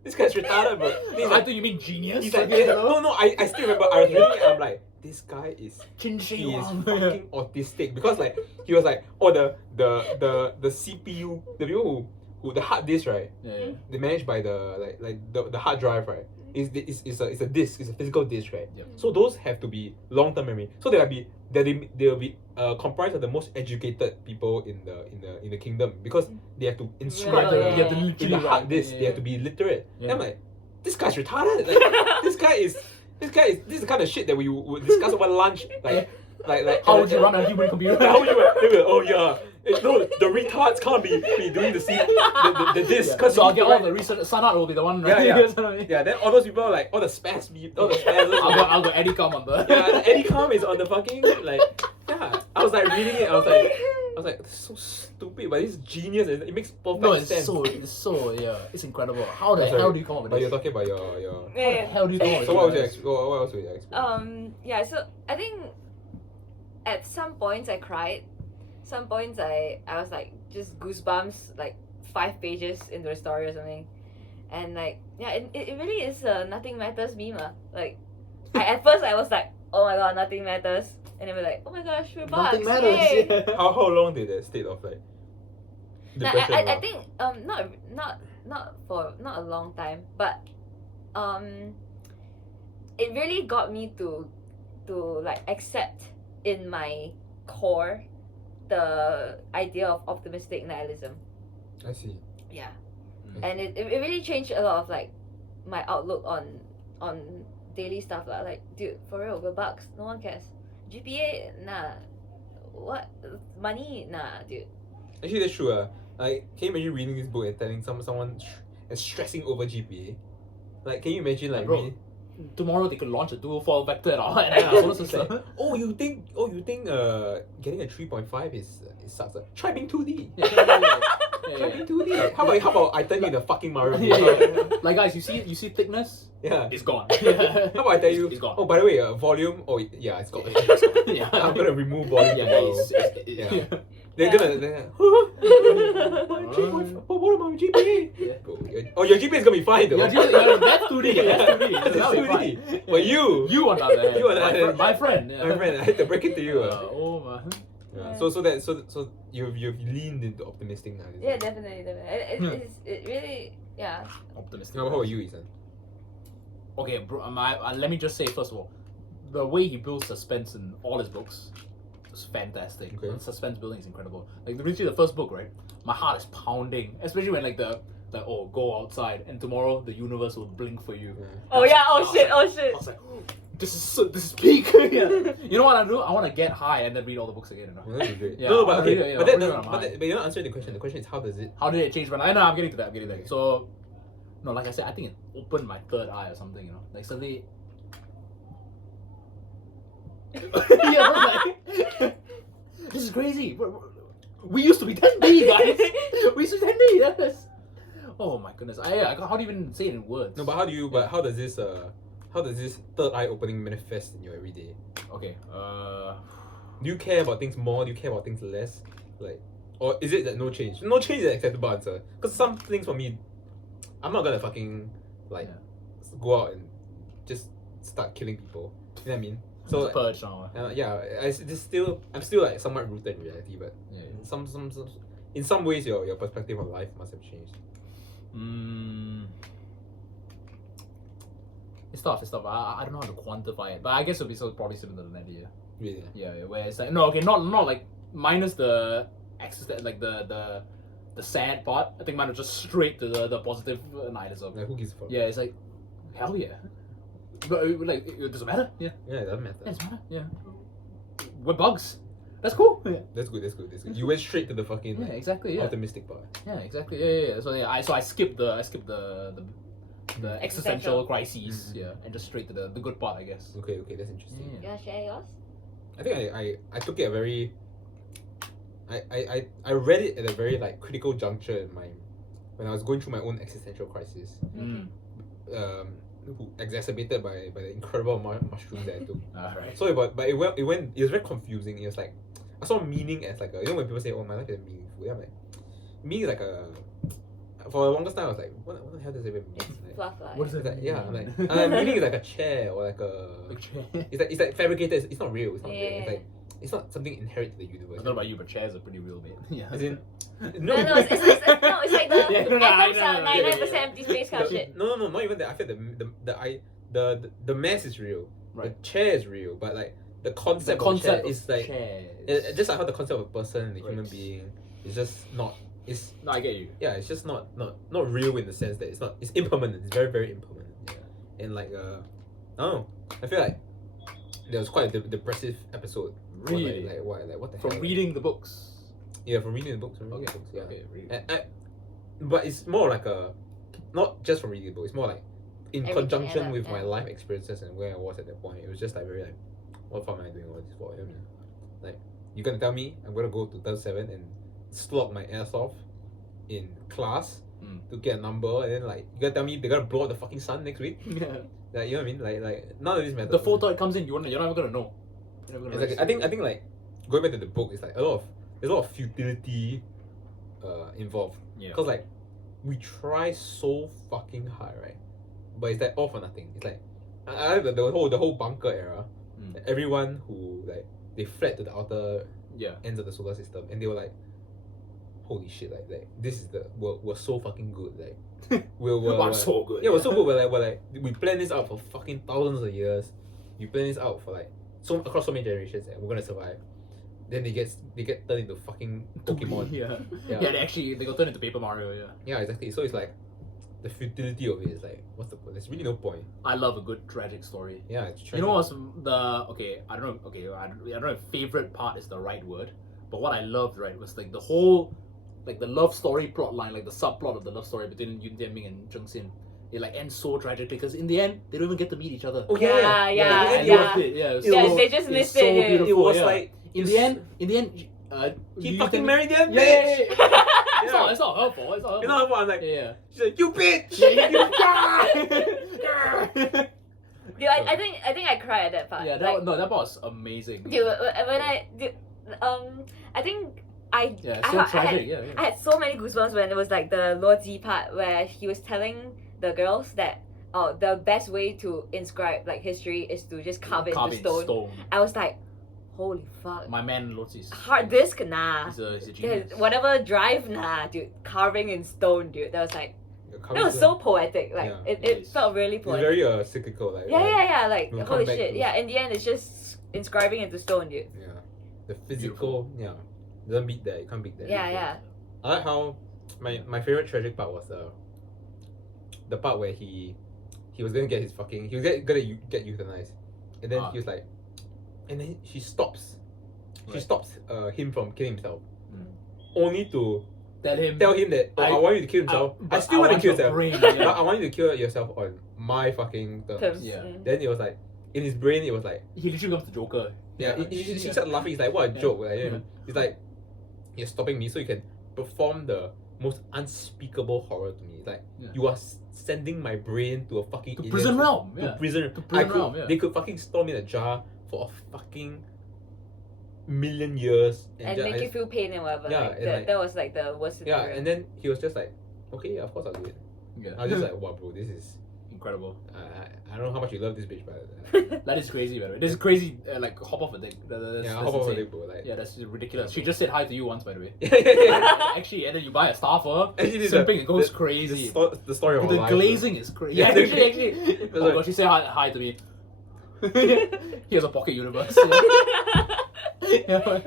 this guy's retarded, bro. He's I like, thought you mean genius. he's like, no. I still remember. I was reading it. I'm like, this guy is. Qin Shi He is Huang. fucking autistic because like he was like, oh the CPU, the people who the hard disk, right? Yeah. They managed by the hard drive, right? It's a disk, it's a physical disk, right? Yep. So those have to be long-term memory. So they'll be comprised of the most educated people in the kingdom because they have to inscribe Yeah, You have to in literally the hard write. disk. Yeah, They have to be literate. Yeah. And I'm like, this guy's retarded. Like, this is the kind of shit that we would discuss over lunch. Like How would you run a human computer? how would you oh yeah. No, the retards can't be doing the disc. Yeah. Cause So you I'll need get to all write- the research. Sanat will be the one. Yeah, Right? yeah. You know what I mean? Yeah, then all those people like all the spazzers. I'll go Eddie come on the. Yeah, the Eddie Com is on the fucking like. Yeah, I was like reading it. I was like, this is so stupid, but it's genius. It makes perfect No, it's sense. so yeah, it's incredible. How the Sorry, hell do you come up with But this? you're talking about your. How the hell do you come up with So what was this? your what else were your experience? Yeah, so I think at some points I cried. Some points I was like just goosebumps, like 5 pages into the story or something. And like, yeah, it really is a nothing matters meme. Like, at first I was like, oh my god, nothing matters. And then we're like, oh my gosh, we're bugs. Nothing matters. Yay. Yeah. How long did that state of like? depression. I think not for not a long time, but it really got me to like accept in my core the idea of optimistic nihilism. I see. Yeah. And it really changed a lot of like my outlook on daily stuff lah. Like, dude, for real, we're bucks, no one cares. GPA, nah. What? Money, nah, dude. Actually, that's true. Like, can you imagine reading this book and telling someone and stressing over GPA? Like, can you imagine like Bro, reading? tomorrow they could launch a dual foil vector and all that solar It's system. like, oh, you think getting a 3.5 is it sucks. Try being 2D. Try being 2D. How about I turn you in a fucking Mario? Like guys, you see thickness? Yeah. It's gone. How about I tell you? It's gone. Oh, by the way, volume. Oh, yeah, it's gone. Yeah. I'm gonna remove volume. Yeah, tomorrow. yeah. They're gonna. What about my GPA? Yeah. Oh, your GPA is gonna be fine though. That's 2D. That's 2D. That's That'll be 2D. fine. But you on the other hand, You on the other hand. my friend. Yeah. my friend, I hate to break it to you. Oh man. Yeah. So you've leaned into optimistic now. Yeah, definitely. It really, yeah. Optimistic. How about you, Ethan? Okay, bro. Let me just say first of all, the way he builds suspense in all his books is fantastic. Okay. The suspense building is incredible. Like literally the first book, right? My heart is pounding, especially when like oh, go outside and tomorrow the universe will blink for you. Yeah. Oh yeah, oh shit. I was like, this is peak. Yeah. You know what I do? I want to get high and then read all the books again. You know? Well, that'd be great. Yeah, No, but okay, yeah, but I'll then, read it on mine. but you're not answering the question. The question is how does it? How did it change? But I know I'm getting to that. So, no, like I said, I think it opened my third eye or something. You know, like suddenly. Yeah, bro, like, this is crazy. We used to be 10D, guys. We used to be 10D. Yes. Oh my goodness. I can't even say it in words. No, but how do you? But how does this third eye opening manifest in your everyday? Okay. Do you care about things more? Do you care about things less? Like, or is it that no change? No change is an acceptable answer. Because some things for me, I'm not gonna fucking like go out and just start killing people. You know what I mean? So purge now. yeah, I'm still like somewhat rooted in reality, but Yeah. in some ways your perspective on life must have changed. It's tough. I don't know how to quantify it, but I guess it'll be probably similar to that. Yeah. Really? Yeah, where it's like no, okay, not like minus the like the sad part. I think mine was just straight to the positive nihilism. Like who gives a fuck? Yeah, it's like hell yeah. But like it doesn't matter. Yeah. Yeah, it doesn't matter. Yeah, it doesn't matter. Yeah. We're bugs. That's cool. Yeah. That's good. You went straight to the fucking Yeah, exactly. Yeah. optimistic part. Yeah, exactly. Yeah. So I skipped the existential crises. Yeah, and just straight to the good part, I guess. Okay, that's interesting. You wanna share yours? I think I took it a very I read it at a very like critical juncture in my when I was going through my own existential crisis. Mm. Exacerbated by the incredible amount of mushrooms that I took. Alright. So it was very confusing. It was like I saw meaning as like a, you know when people say, oh, my life is meaningful. Yeah, I'm like meaning is like a, for the longest time I was like, what the hell does it even mean? Like, Fluff. What is it's it? like, yeah, I'm like meaning is like a chair or like a it's like fabricated. It's not real. It's not real. It's like it's not something inherent to the I universe. don't know about you, but chairs are pretty real, mate. Yeah. As in, No, it's like the Yeah, no, I atoms know, are yeah, 99% empty space kind of shit. No, not even that. I feel the mass is real. Right. The chair is real, but like the concept The concept of chair is like chairs. just like how the concept of a person, the Right. human being, is just not. It's No, I get you. yeah, it's just not real in the sense that it's impermanent. It's very, very impermanent. Yeah. And like I don't know. I feel like there was quite a depressive episode. Really? Like what the From hell? reading the books. Yeah, from reading the books. From reading Okay. the books. Yeah. Okay. Reading. But it's more like not just from reading the book. It's more like in Everything conjunction add up, with yeah. my life experiences and where I was at that point. It was just like very like, what fuck am I doing all this for? You know what I mean? Like you're gonna tell me I'm gonna go to term 7 and slog my ass off in class to get a number, and then like you gonna tell me they're gonna blow up the fucking sun next week? Yeah. Like you know what I mean? Like none of this matters. The photo it comes in, you're not even gonna know. You're never gonna Exactly. I think like going back to the book, it's like there's a lot of futility involved. Yeah. Because like we try so fucking hard, right? But it's like all for nothing. It's like I like the whole bunker era. Everyone who like they fled to the outer Yeah. ends of the solar system, and they were like, holy shit, like this is we're so fucking good, like we're so good. Yeah, we're so good. We're like we plan this out for fucking thousands of years. We plan this out for like across so many generations, and we're gonna survive. Then they get turned into fucking Pokemon. Yeah, they got turned into Paper Mario. Yeah, exactly. So it's like the futility of it is like, what's the point? There's really no point. I love a good tragic story. Yeah, it's tragic. You know what's I don't know if favorite part is the right word, but what I loved, right, was like the whole, like the love story plot line, like the subplot of the love story between Yoon Jian-ming and Zheng Xin. It like ends so tragically because in the end they don't even get to meet each other. Oh Yeah. I loved it. Yeah, They just missed so it. beautiful. It was yeah. like in the end, he fucking married that bitch. Yeah. It's Yeah. not her fault. It's not her You fault. know what I'm like? Yeah. She's like, you bitch. Dude, I think I cried at that part. Yeah, like, that part was amazing. dude, when I think I Yeah, I, so I tragic. had, Yeah. I had so many goosebumps when it was like the Luozi part where he was telling the girls that the best way to inscribe like history is to just carve it into stone. I was like, holy fuck. My man Lotis. Hard disk, nah. He's a genius. Whatever drive, nah, dude. Carving in stone, dude. That was like, that was so poetic. Like Yeah. it felt really It's poetic. very cyclical, like Yeah. Like We'll holy come back shit. to- Yeah, in the end, it's just inscribing into stone, dude. Yeah. The physical, doesn't beat that. You can't beat that. Yeah. I like how my favorite tragic part was the part where he was gonna get his fucking he was gonna get euthanized, and then he was like, and then she stops. She stops him from killing himself, only to tell him that I want you to kill himself. I still want to kill yourself. But I want you to kill yourself on my fucking terms. Yeah. Then it was like in his brain it was like He literally becomes the Joker. she started laughing. He's like, what a joke. Like, Yeah. He's like, you're stopping me so you can perform the most unspeakable horror to me. It's like you are sending my brain to a fucking To prison realm. to Yeah. prison. To prison realm, They could fucking store me in a jar for a fucking million years And make you feel pain and whatever. Yeah, like, and like- that was like the worst yeah. scenario. And then he was just like, okay, of course I'll do it. Yeah. I was just like, wow, bro, this is Incredible. I don't know how much you love this bitch, but That is crazy, by the way. This is crazy. Like hop off a dick. That's hop off a insane. dick, bro. Like, Yeah, that's ridiculous. She just said hi to you once, by the way. yeah. Actually, and then you buy a star for her. Actually, this is Simping, it goes the crazy. The story of The her life. glazing is crazy. Yeah, Yeah, actually. It's Oh like- god, she said hi to me. Here's a pocket universe. Yeah.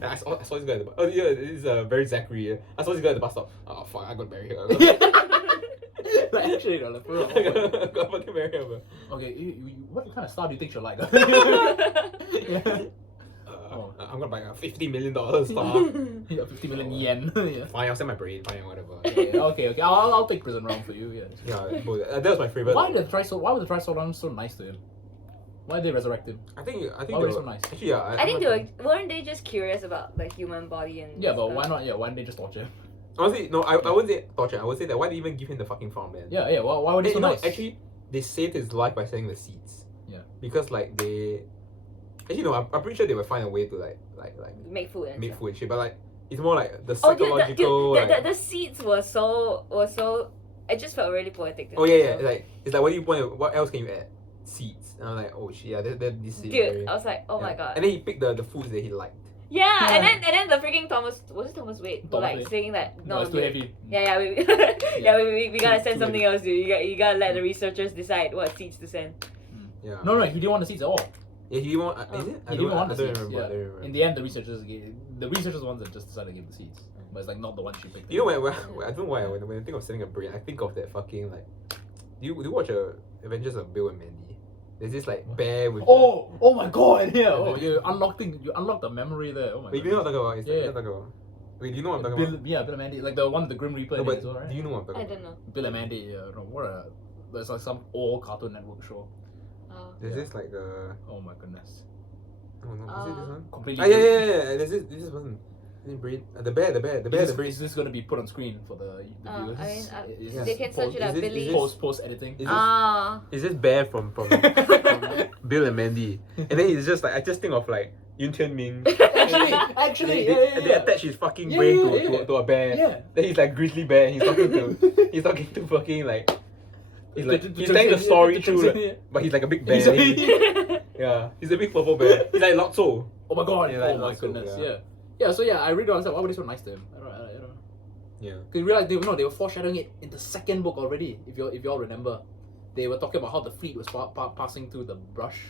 I saw this guy at the bus. Oh yeah, this is very Zachary. I saw this guy at the bus stop. Oh fuck, I gotta marry her. But actually, no, like, for real, I gotta fucking marry her, bro. okay, what kind of style do you think she'll like? Yeah. I'm gonna buy a $50 million star. Yeah, 50 million yen. Yeah. Fine, I'll send my brain. Fine, whatever. Yeah, okay. I'll take prison realm for you. Yeah. Yeah, bro, that was my favorite. Why would the Trisolan so nice to him? Why did they resurrect him? I think Why they were they were so nice? Actually, yeah. I think weren't they just curious about the human body and Yeah, but stuff? why not? Yeah, why didn't they just torture him? Honestly, no, I wouldn't say torture. I would say that why did they even give him the fucking farm, man? Yeah. Why were they so No, nice? actually, they saved his life by selling the seeds. Yeah. Because like they, actually no, I'm pretty sure they would find a way to like make food and make stuff. food and shit. But like it's more like the Oh, dude, psychological. the seeds were so. It just felt really poetic. To Oh me, yeah, so. it's like what do you want? What else can you add? Seeds. And I'm like, oh shit, yeah, that this seed. Dude, I was like, oh my god. And then he picked the foods that he liked. Yeah, and then the freaking Thomas Thomas Wade were Thomas like Wade. saying that No, it's too dude. heavy. Yeah, we gotta send Too something else, dude. You gotta let the researchers decide what seeds to send. Yeah. No, he didn't want the seeds at all. Yeah, he didn't want. Is it? He didn't want I the don't seeds. remember. Yeah. I don't remember. In the end, the researchers were the ones that just decided to give the seeds, but it's like not the one she picked. You know when I don't know why when I think of selling a brain, I think of that fucking like. Do you watch Adventures of Bill and Mandy? There's this like bear with. Oh my god! Yeah. Oh, you unlocked the memory there. Oh my Wait, god. you know what I'm talking about? It's Yeah. You're talking about. Wait, do you know what I'm talking about? Bill and Mandy, like the one with the Grim Reaper. No, in it but as well, right? do you know what I'm talking I about? don't know. Bill and Mandy. Yeah, no, there's like some old Cartoon Network show. Oh. There's Yeah. this like Oh my goodness. oh no, is it this one? Completely. Yeah. There's this one. Brain. The bear. The brain. Is this going to be put on screen for the viewers? I mean, Is Yeah. they can search it up. Is it- Billy. is it- post editing. Is this- Ah. It's this bear from Bill and Mandy, and then he's just like I just think of like Yoon Tian Ming. Actually, They attach his fucking brain to a bear. Yeah. Then he's like grizzly bear. He's talking to fucking like. He's like To- to- he's to- telling the to- story to- through, to- but he's like a big bear. He's Yeah, he's a big purple bear. He's like Lotso. Oh my god! Yeah, like Oh my that's goodness! so, Yeah. So yeah, I really don't understand why were they so nice to him. I don't. Yeah. Because you realize they were foreshadowing it in the second book already. If you all remember, they were talking about how the fleet was passing through the brush,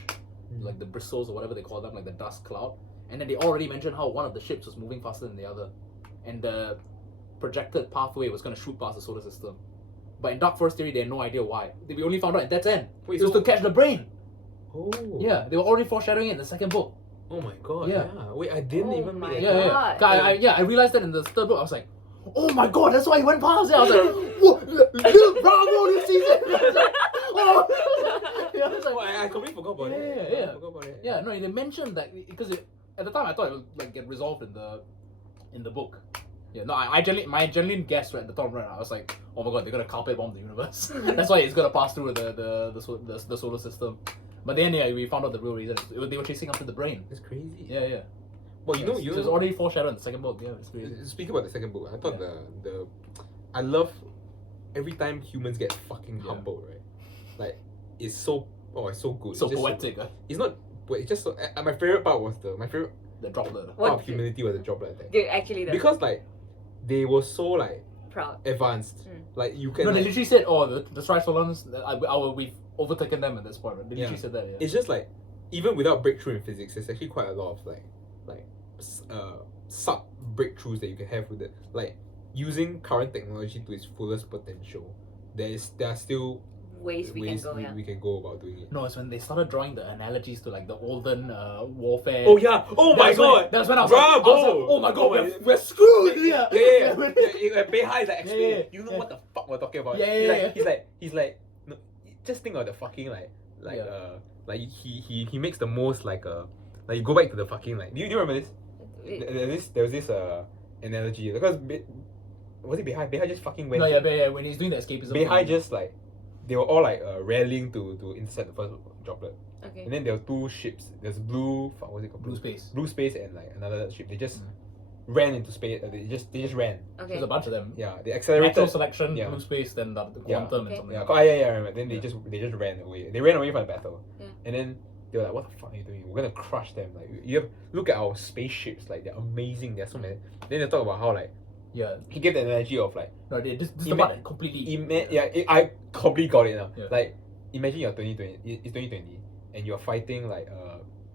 like the bristles or whatever they call them, like the dust cloud. And then they already mentioned how one of the ships was moving faster than the other, and the projected pathway was going to shoot past the solar system. But in Dark Force Theory, they had no idea why. We only found out at Dead's End. Wait, it was to catch the brain. Oh. Yeah, they were already foreshadowing it in the second book. Oh my god. Yeah. Wait, I didn't Oh even my make God. I realized that in the third book. I was like, oh my god, that's why he went past it. I was like, whoa, bravo this season. Oh. Yeah, I was like, I completely forgot about it. Yeah. I forgot about it. Yeah, no, they mentioned that because at the time I thought it would like get resolved in the book. Yeah, no, my genuine guess right at the top right, I was like, oh my god, they're gonna carpet bomb the universe. That's why it's gonna pass through the solar system. But then we found out the real reason. They were chasing after the brain. It's crazy. Yeah. Well, So it's already foreshadowed in the second book. Yeah, it's crazy. Speaking about the second book, I thought I love every time humans get fucking humbled, right? Like it's so good. So it's just poetic. it's not. But it's just so. My favorite part was the droplet. part of humanity was the droplet attack. Dude, actually, Because like they were so like proud. advanced. Like you can. No, they like, literally said, "Oh, the Trisolons, we've overtaken them at this point." Right? They literally said that. Yeah. It's just like even without breakthrough in physics, there's actually quite a lot of like sub breakthroughs that you can have with it. Like using current technology to its fullest potential. There are still Ways we can go about doing it. No, it's when they started drawing the analogies to like the olden warfare. Oh yeah! Oh my god! That's when I was Bravo! like, oh my god, we're screwed! Yeah. Behind is like explain. Yeah. You know what the fuck we're talking about? Yeah. He's like no, just think of the fucking like he makes the most like you go back to the fucking like do you remember this? There was this analogy because was it Behai? Behai just fucking went. No, yeah, when he's doing the escapism. Behai just like they were all like rallying to intercept the first droplet. Okay. And then there were two ships. There's Blue Space. Blue Space and like another ship. They just ran into space. They just ran. Okay. There's a bunch of them. Yeah, they accelerated. Metal Selection, Yeah. Blue Space, then the Quantum Yeah. and something. Yeah, I remember. Then they just ran away. They ran away from the battle. Yeah. And then they were like, "What the fuck are you doing? We're gonna crush them." Like you have look at our spaceships. Like they're amazing. There's so many. Then they talk about how like he gave the analogy of like No, this is the part that completely. I completely got it now. Yeah. Like imagine you're 2020. It's 2020, and you're fighting like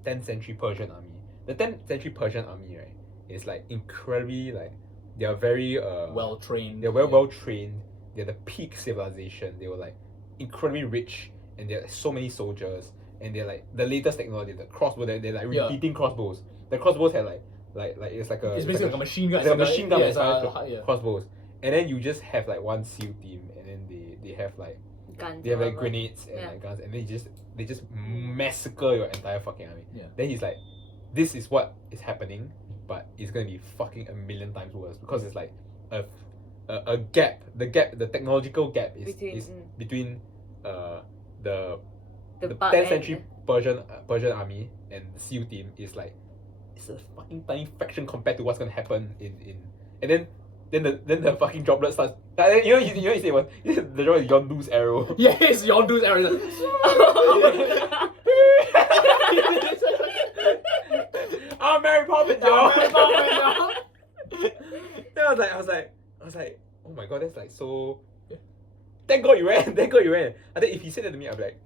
10th century Persian army. The 10th century Persian army, right, is like incredibly like they are very well trained. They're well trained. They're the peak civilization. They were like incredibly rich, and they're like, so many soldiers, and they're like the latest technology. The crossbow, they're like repeating crossbows. The crossbows had like it's like a It's basically like a machine gun. It's like a machine gun. Yeah, crossbows, and then you just have like one SEAL team, and then they have like guns. they have like grenades and like guns, and they just massacre your entire fucking army. Yeah. Then he's like, this is what is happening, but it's gonna be fucking a million times worse because it's like a gap. The technological gap is between the 10th century Persian army and the SEAL team is like it's a fucking tiny fraction compared to what's gonna happen in and then the fucking droplet starts. You know he said what? The droplet is Yondu's arrow. Yeah, it's Yondu's arrow. I'm Mary Poppins, y'all. Then I was like, oh my god, that's like so. Thank God you ran. I think if he said that to me, I'd be like,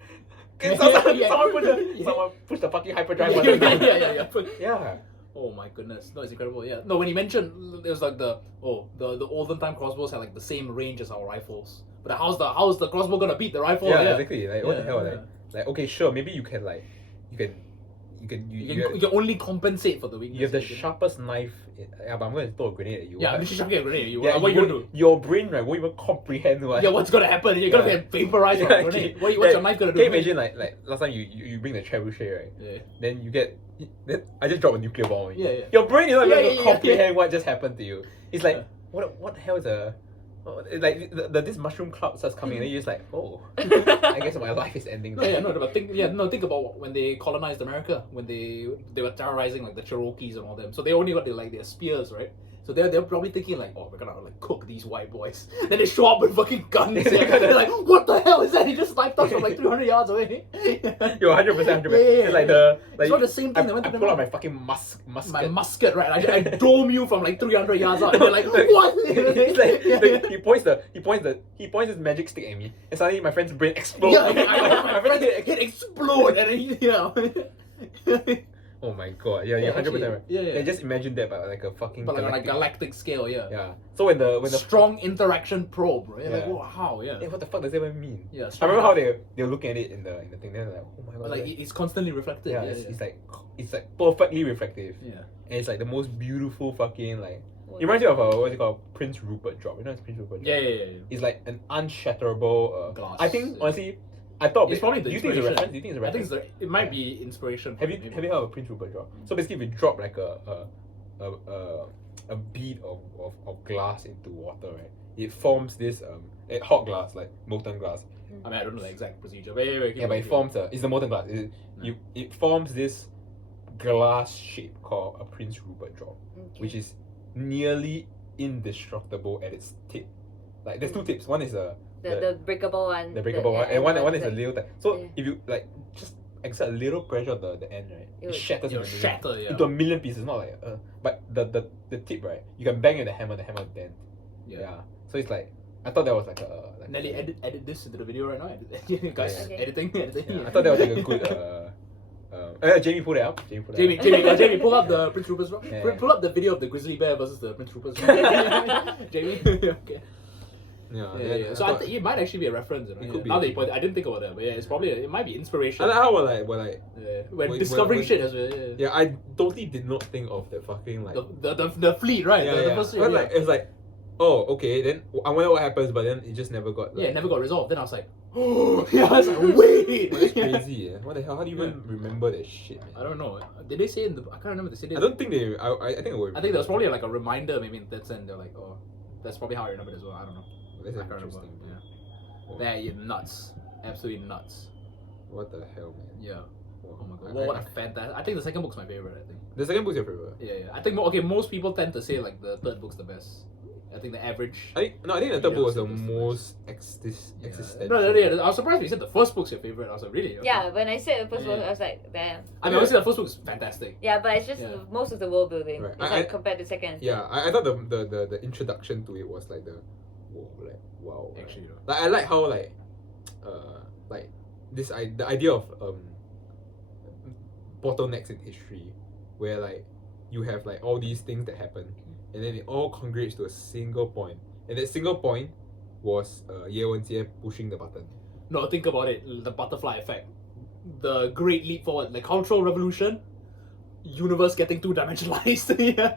someone push the fucking hyperdrive button. Yeah. Oh my goodness, no, it's incredible. Yeah, no, when he mentioned it was like the olden time crossbows had like the same range as our rifles, but how's the crossbow gonna beat the rifle? Yeah, exactly. Like what the hell? Like okay, sure, maybe you can you can only compensate for the weakness. You have the sharpest knife. But I'm going to throw a grenade at you. Yeah, I'm just chucking a grenade at you. Yeah, what are you gonna do? Your brain right won't even comprehend what. Yeah, what's gonna happen? You're gonna get vaporized by a grenade. What's your knife gonna do? Can you imagine like last time you bring the trebuchet, right? Yeah. Then you get I just dropped a nuclear bomb on you. Yeah. Your brain is not even going to comprehend what just happened to you. It's like what the hell is like this mushroom cloud starts coming and then you're just like, oh, I guess my life is ending. But think about when they colonized America, when they were terrorizing like the Cherokees and all them. So they only got their spears, right? So they're probably thinking like, oh, we're gonna like cook these white boys. Then they show up with fucking guns. They're like, what the hell is that? He just sniped us from like 300 yards away. Yo, 100%. Yeah. It's like the It's not the same thing. I pull out my fucking musket. My musket, right? I dome you from like 300 yards out. And they're like, what? It's like, he points his magic stick at me, and suddenly my friend's brain explodes. Yeah, my friend it explode, and then you know. Oh my god, yeah, you're 100% right. Yeah. And just imagine that, but like a fucking But like on a galactic scale, yeah. Yeah. So when the strong interaction probe, right? Yeah. Like, wow, how, yeah. Hey, what the fuck does that even mean? Yeah. I remember how they were looking at it in the thing. They're like, oh my god. But like it's constantly reflected. yeah, it's like perfectly reflective. Yeah. And it's like the most beautiful fucking like. It reminds me of what's it called? Prince Rupert drop. You know, it's Prince Rupert drop. Yeah. It's like an unshatterable glass. I think honestly, I thought It's probably the do you think it's a inspiration. reference? Do you think it's a I think reference? it might be inspiration. Have you heard of Prince Rupert drop? So basically, if you drop like a bead of glass into water, right? It forms this hot glass, like molten glass. I mean, I don't know the exact procedure. But Yeah, but it forms it's the molten glass. It forms this glass shape called a Prince Rupert drop, which is nearly indestructible at its tip. Like there's two tips. One is the breakable one. the breakable one, and one is a the- little type. So yeah. if you like just exert a little pressure at the end, right, it shatters It'll into shatter, yeah. into a million pieces. Not like but the tip, right, you can bang with the hammer will dent. Yeah. So it's like I thought that was like a like Nelly, edit this into the video right now. Guys, Yeah. Okay. editing. yeah, I thought that was like a good Jamie, pull it up. Jamie, pull up the Prince Rupert's drop. Yeah. Pull up the video of the grizzly bear versus the Prince Rupert's drop. Jamie, okay. Yeah. So I think it might actually be a reference. You know? It could be. Now that you point, I didn't think about that, but yeah, it's probably it might be inspiration. I like how we're like When discovering when- shit as well. Yeah. yeah, I totally did not think of the fucking like The fleet, right? yeah, the yeah. first But like it's like, oh, okay, then I wonder what happens, but then it just never got like, yeah, it never got resolved. Then I was like, oh, yeah, I was like, wait. That's crazy, yeah. What the hell? How do you even remember that shit, man? I don't know. Did they say in the? I can't remember. They said it. I don't think they. I think it would. I think there was probably like a reminder, maybe in that sense. They're like, oh, that's probably how I remember it as well. I don't know. That's I can't remember. interesting. Yeah. Yeah, you're nuts. Absolutely nuts. What the hell, man? Yeah. Wow. Oh my god. What a fantastic. I think the second book's my favorite. I think. The second book's your favorite. Yeah. I think most people tend to say like the third book's the best. I think the average. I think the third book was the most existential. No, I was surprised when you said the first book's your favorite. I was like, really? Okay. Yeah, when I said the first one, Yeah. I was like, damn. I mean, obviously the first book is fantastic. Yeah, but it's just Yeah. most of the world building. Right. It's like compared to second. Yeah, I thought the introduction to it was like wow. Actually, you know. Like I like how like the idea of bottlenecks in history, where like you have like all these things that happen, and then it all congregates to a single point, and that single point was Ye Wenjie pushing the button. No, think about it. The butterfly effect, the great leap forward, the Cultural Revolution, universe getting two-dimensionalized. Yeah.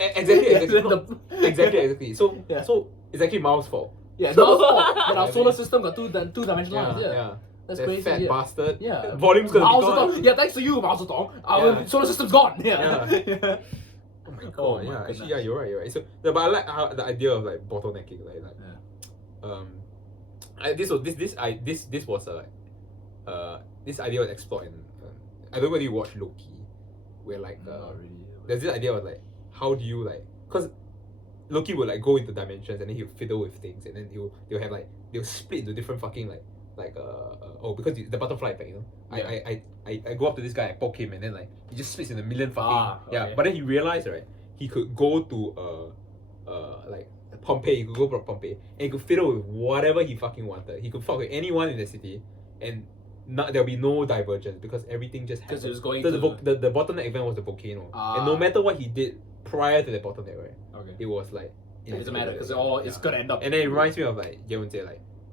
Exactly. So Yeah. so it's actually Mao's fault. Yeah, no, but our solar system got two-dimensionalized. Yeah. That's that crazy. fat Yeah. bastard. Yeah. Volume's gonna Mao be gone. Zedong. Yeah, thanks to you, Mao Zedong. Our Yeah. solar system's gone. Yeah. Oh my god, Oh my yeah. goodness. Actually, yeah, you're right. So, but I like how the idea of like bottlenecking, this was this idea was explored in I don't know whether you watch Loki, where like Not really. there's this idea of like how do you like because Loki would like go into dimensions and then he'll fiddle with things and then they'll have like they'll split into different fucking because the butterfly effect, you know. Yeah. I go up to this guy, I poke him, and then like he just splits in a million fucking okay. But then he realized, right, he could go to like Pompeii. He could go to Pompeii and he could fiddle with whatever he fucking wanted. He could fuck with anyone in the city, and there'll be no divergence because everything just happened. Because it was going So to... the bottleneck event was the volcano, and no matter what he did prior to the bottleneck, right, Okay. it was like It doesn't matter because yeah. it's gonna end up... And then it reminds me of like Ye Wenjie,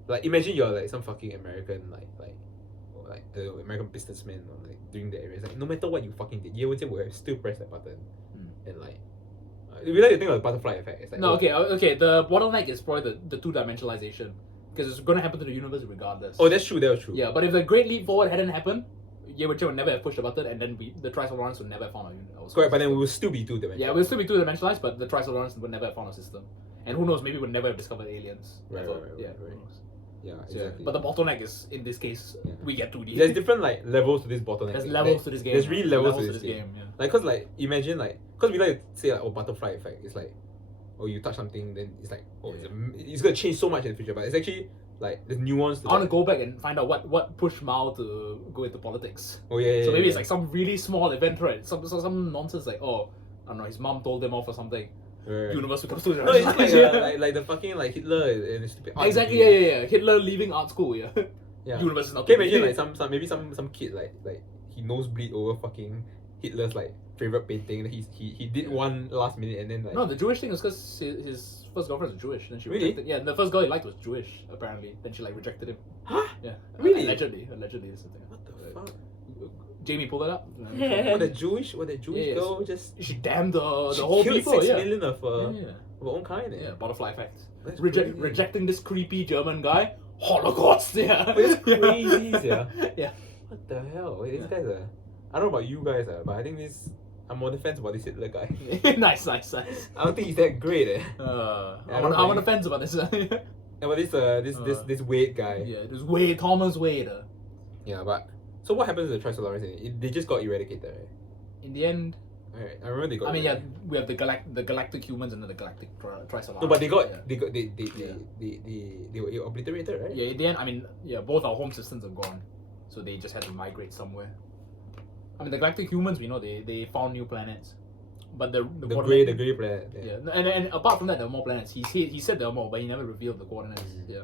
like imagine you're like some fucking American I don't know, American businessman or like doing the areas. Like no matter what you fucking did, Ye Wenjie will have still press that button. And like if you like to think of the butterfly effect, it's like No, okay. The bottleneck is probably the two-dimensionalization. Because it's gonna happen to the universe regardless. Oh, that's true, Yeah, but if the Great Leap Forward hadn't happened, Ye Wenjie would never have pushed the button, and then the Trisolar Lawrence would never have found our correct, but then we will still be two dimensional. Yeah, we'll still be two-dimensionalized, but the Trisolar Lawrence would never have found a system. And who knows, maybe we'd never have discovered aliens. Right, ever. right, Yeah, right. who knows. Yeah, So, exactly. but the bottleneck is, in this case, Yeah. we get 2D. There's different like levels to this bottleneck. There's levels to this game. There's really levels to this game. Yeah. Like, cause like imagine like, cause we like to say like, oh, butterfly effect. It's like, or you touch something, then it's like, oh, it's gonna change so much in the future. But it's actually like there's nuance to I want to go back and find out what pushed Mao to go into politics. Oh yeah. So maybe it's like some really small event, right? Some nonsense like, oh, I don't know, his mom told him off or something. Right. Universe becomes too. No, it's like the fucking like Hitler and his stupid art exactly. degree. Yeah. Hitler leaving art school. Yeah. Yeah. Universe is not. Can you imagine like maybe some kid like he nosebleed over fucking Hitler's like favorite painting. He did one last minute and then like No, the Jewish thing is because his first girlfriend was Jewish. Then she Really? rejected. Yeah, the first girl he liked was Jewish apparently. Then she like rejected him. Huh? Yeah. Really? Allegedly, this thing. What the fuck? Jamie pulled it up. What a Jewish girl just She damned the she whole killed people. 6 Yeah. million of Yeah. our own kind. Yeah, butterfly effect. That's crazy. Rejecting this creepy German guy. Holocaust. Yeah. That's crazy, yeah. Yeah. What the hell? These guys are. I don't know about you guys, but I think I'm on the fence about this Hitler guy. nice. I don't think he's that great. I want to fence about this. About this Wade guy. Yeah, this Wade, Thomas Wade. Yeah, but so what happens to the Trisolaris? They just got eradicated, right? In the end, Alright, I remember they got. I mean, yeah, we have the galactic humans and then the galactic Trisolaris. No, but they yeah. they were obliterated, right? Yeah, in the end, I mean, yeah, both our home systems are gone, so they just had to migrate somewhere. I mean, the galactic humans, we know they found new planets, but the gray planet. Yeah, and apart from that, there are more planets. He said there are more, but he never revealed the coordinates. Yeah.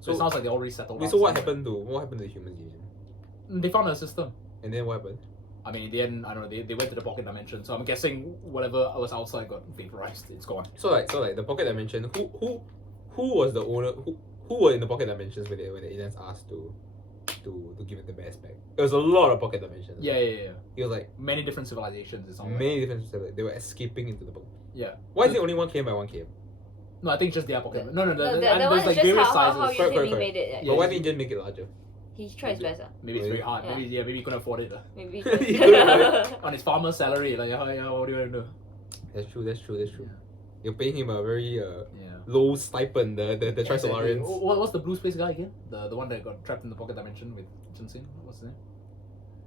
So it sounds like they already settled. Wait, so what happened to the humans? They found a system. And then what happened? I mean, in the end, I don't know. They went to the pocket dimension, so I'm guessing whatever was outside got vaporized. It's gone. So like the pocket dimension. Who was the owner? Who were in the pocket dimensions when the aliens asked to give it the best back? It was a lot of pocket dimensions. Yeah. It was like Many different civilizations. It's many different. They were escaping into the pocket. Yeah. Why is it only 1 km by 1 km? No, I think just their pocket. No. that one There's is like just various how sizes. Yuzhemi made it. Yeah. But why didn't you just make it larger? He tried his best. Maybe it's very hard. Yeah. Maybe he couldn't afford it. Maybe. On his farmer's salary, like what do you want to do? That's true. You're paying him a very Yeah. low stipend. The Trisolarians. What's the blue space guy again? The one that got trapped in the pocket dimension with Jinsin? What's his name?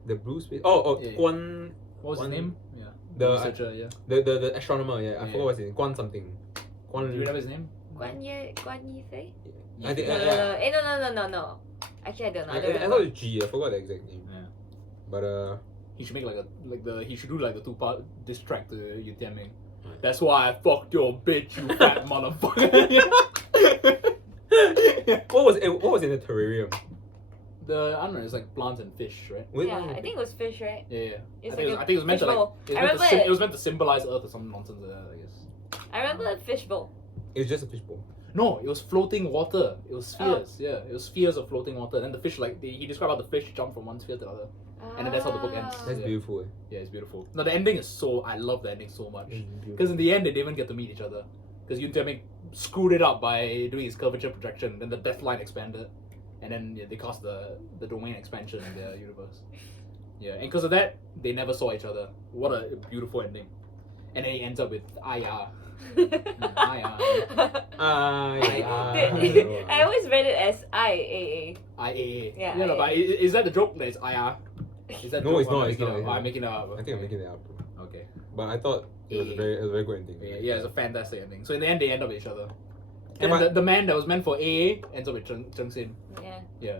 The blue space. Oh, Yeah. Guan. What was his name? Yeah. The researcher. Yeah. The astronomer. Yeah, I Yeah. forgot what's his name. Guan something. Do you remember his name? Guan Yifei? I think. No. Actually, I don't know. I thought it was G. I forgot the exact name. Yeah. But He should make he should do like the 2-part diss track to Yu Tianming. That's why I fucked your bitch, you fat motherfucker. what was in the terrarium? I don't know. It's like plants and fish, right? Yeah, I think it was fish, right? Yeah. It's I think like it was meant to like. fishbowl. It was meant to symbolize Earth or some nonsense like that, I guess. I remember a fishbowl. It was just a fishbowl. No, it was floating water. It was spheres. Yeah, it was spheres of floating water. And then the fish, he described how the fish jumped from one sphere to the other. And then that's how the book ends. That's Yeah. beautiful. Yeah, it's beautiful. No, the ending is I love the ending so much. Because Because in the end, they didn't even get to meet each other. Because Yun Tianming screwed it up by doing his curvature projection. Then the death line expanded. And then they caused the domain expansion in their universe. Yeah, and because of that, they never saw each other. What a beautiful ending. And then he ends up with Aya. Aya. I always read it as IAA. Ia. Yeah, No, but is that the joke that it's Aya? Is that No, it's not, I'm it's making not, it up? it's not. I'm making it up. I think I'm making it up. Okay. But I thought it was a very good ending. Yeah, it's a fantastic ending. So in the end, they end up with each other. Yeah, And but- the man that was meant for AA ends up with Cheng Xin. Yeah. Yeah.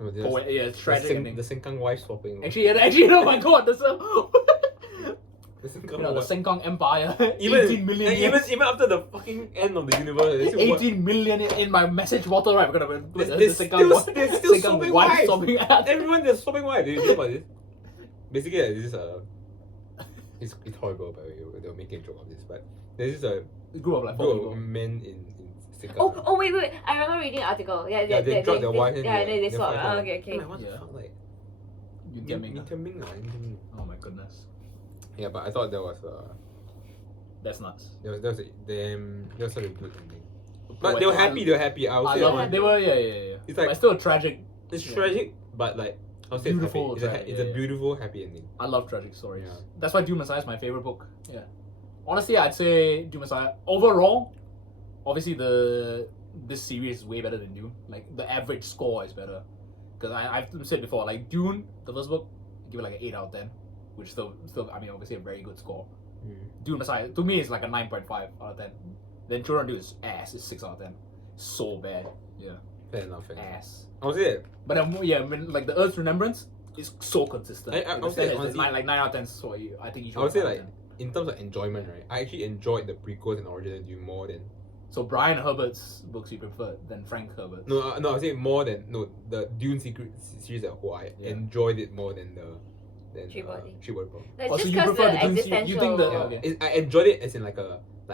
Oh, Yeah, it's tragic ending. the Sengkang wife swapping. Actually, oh my god, that's the Sengkang the wife. Sengkang Empire. Even 18 million years. even after the fucking end of the universe, they still 18 million in my message bottle, right? We're gonna put There's the still Sengkang swapping wife wives. swapping ad. everyone just swapping wife. Do you know about this? Basically, this is it's horrible by the way. They were making a joke of this, but there's this Group of like 4 group people. of men in Sengkang. Oh, wait. I remember reading an article. Yeah, they dropped their wife. Yeah, they they swap. fight Oh, for- okay. I'm like, what the Yeah. fuck, like Yun Tianming. Yun Tianming, lah, Yun Tianming. Oh my goodness. Yeah, but I thought that was That's nuts. that was such a good ending. But they were happy. They were happy. I would I say love it. They were, yeah. It's But like- it's still a tragic. it's Yeah. tragic, but like I'll say Beautiful, it's, happy. tragic, It's a yeah. beautiful, happy ending. I love tragic stories. Yeah. That's why Dune Messiah is my favorite book. Yeah. Honestly, I'd say Dune Messiah overall. Obviously, this series is way better than Dune. Like the average score is better. Because I've said before, like Dune, the first book, I give it like an 8 out of 10, which is still I mean obviously a very good score. Dune Messiah to me is like a 9.5 out of 10. Then Children of Dune is ass. It's 6 out of 10. So bad. Yeah. Fair enough. Ass. I would say that. But when like the Earth's Remembrance is so consistent. I would say it's like 9 out of 10. So I think you should. I would say like in terms of enjoyment, right? I actually enjoyed the prequels and original Dune more than. So Brian Herbert's books you prefer than Frank Herbert. No, I would say more than the Dune series as a whole. I enjoyed it more than Three Body Problem. That's so just you because prefer the Dune series? existential. You think the Yeah. I enjoyed it as in like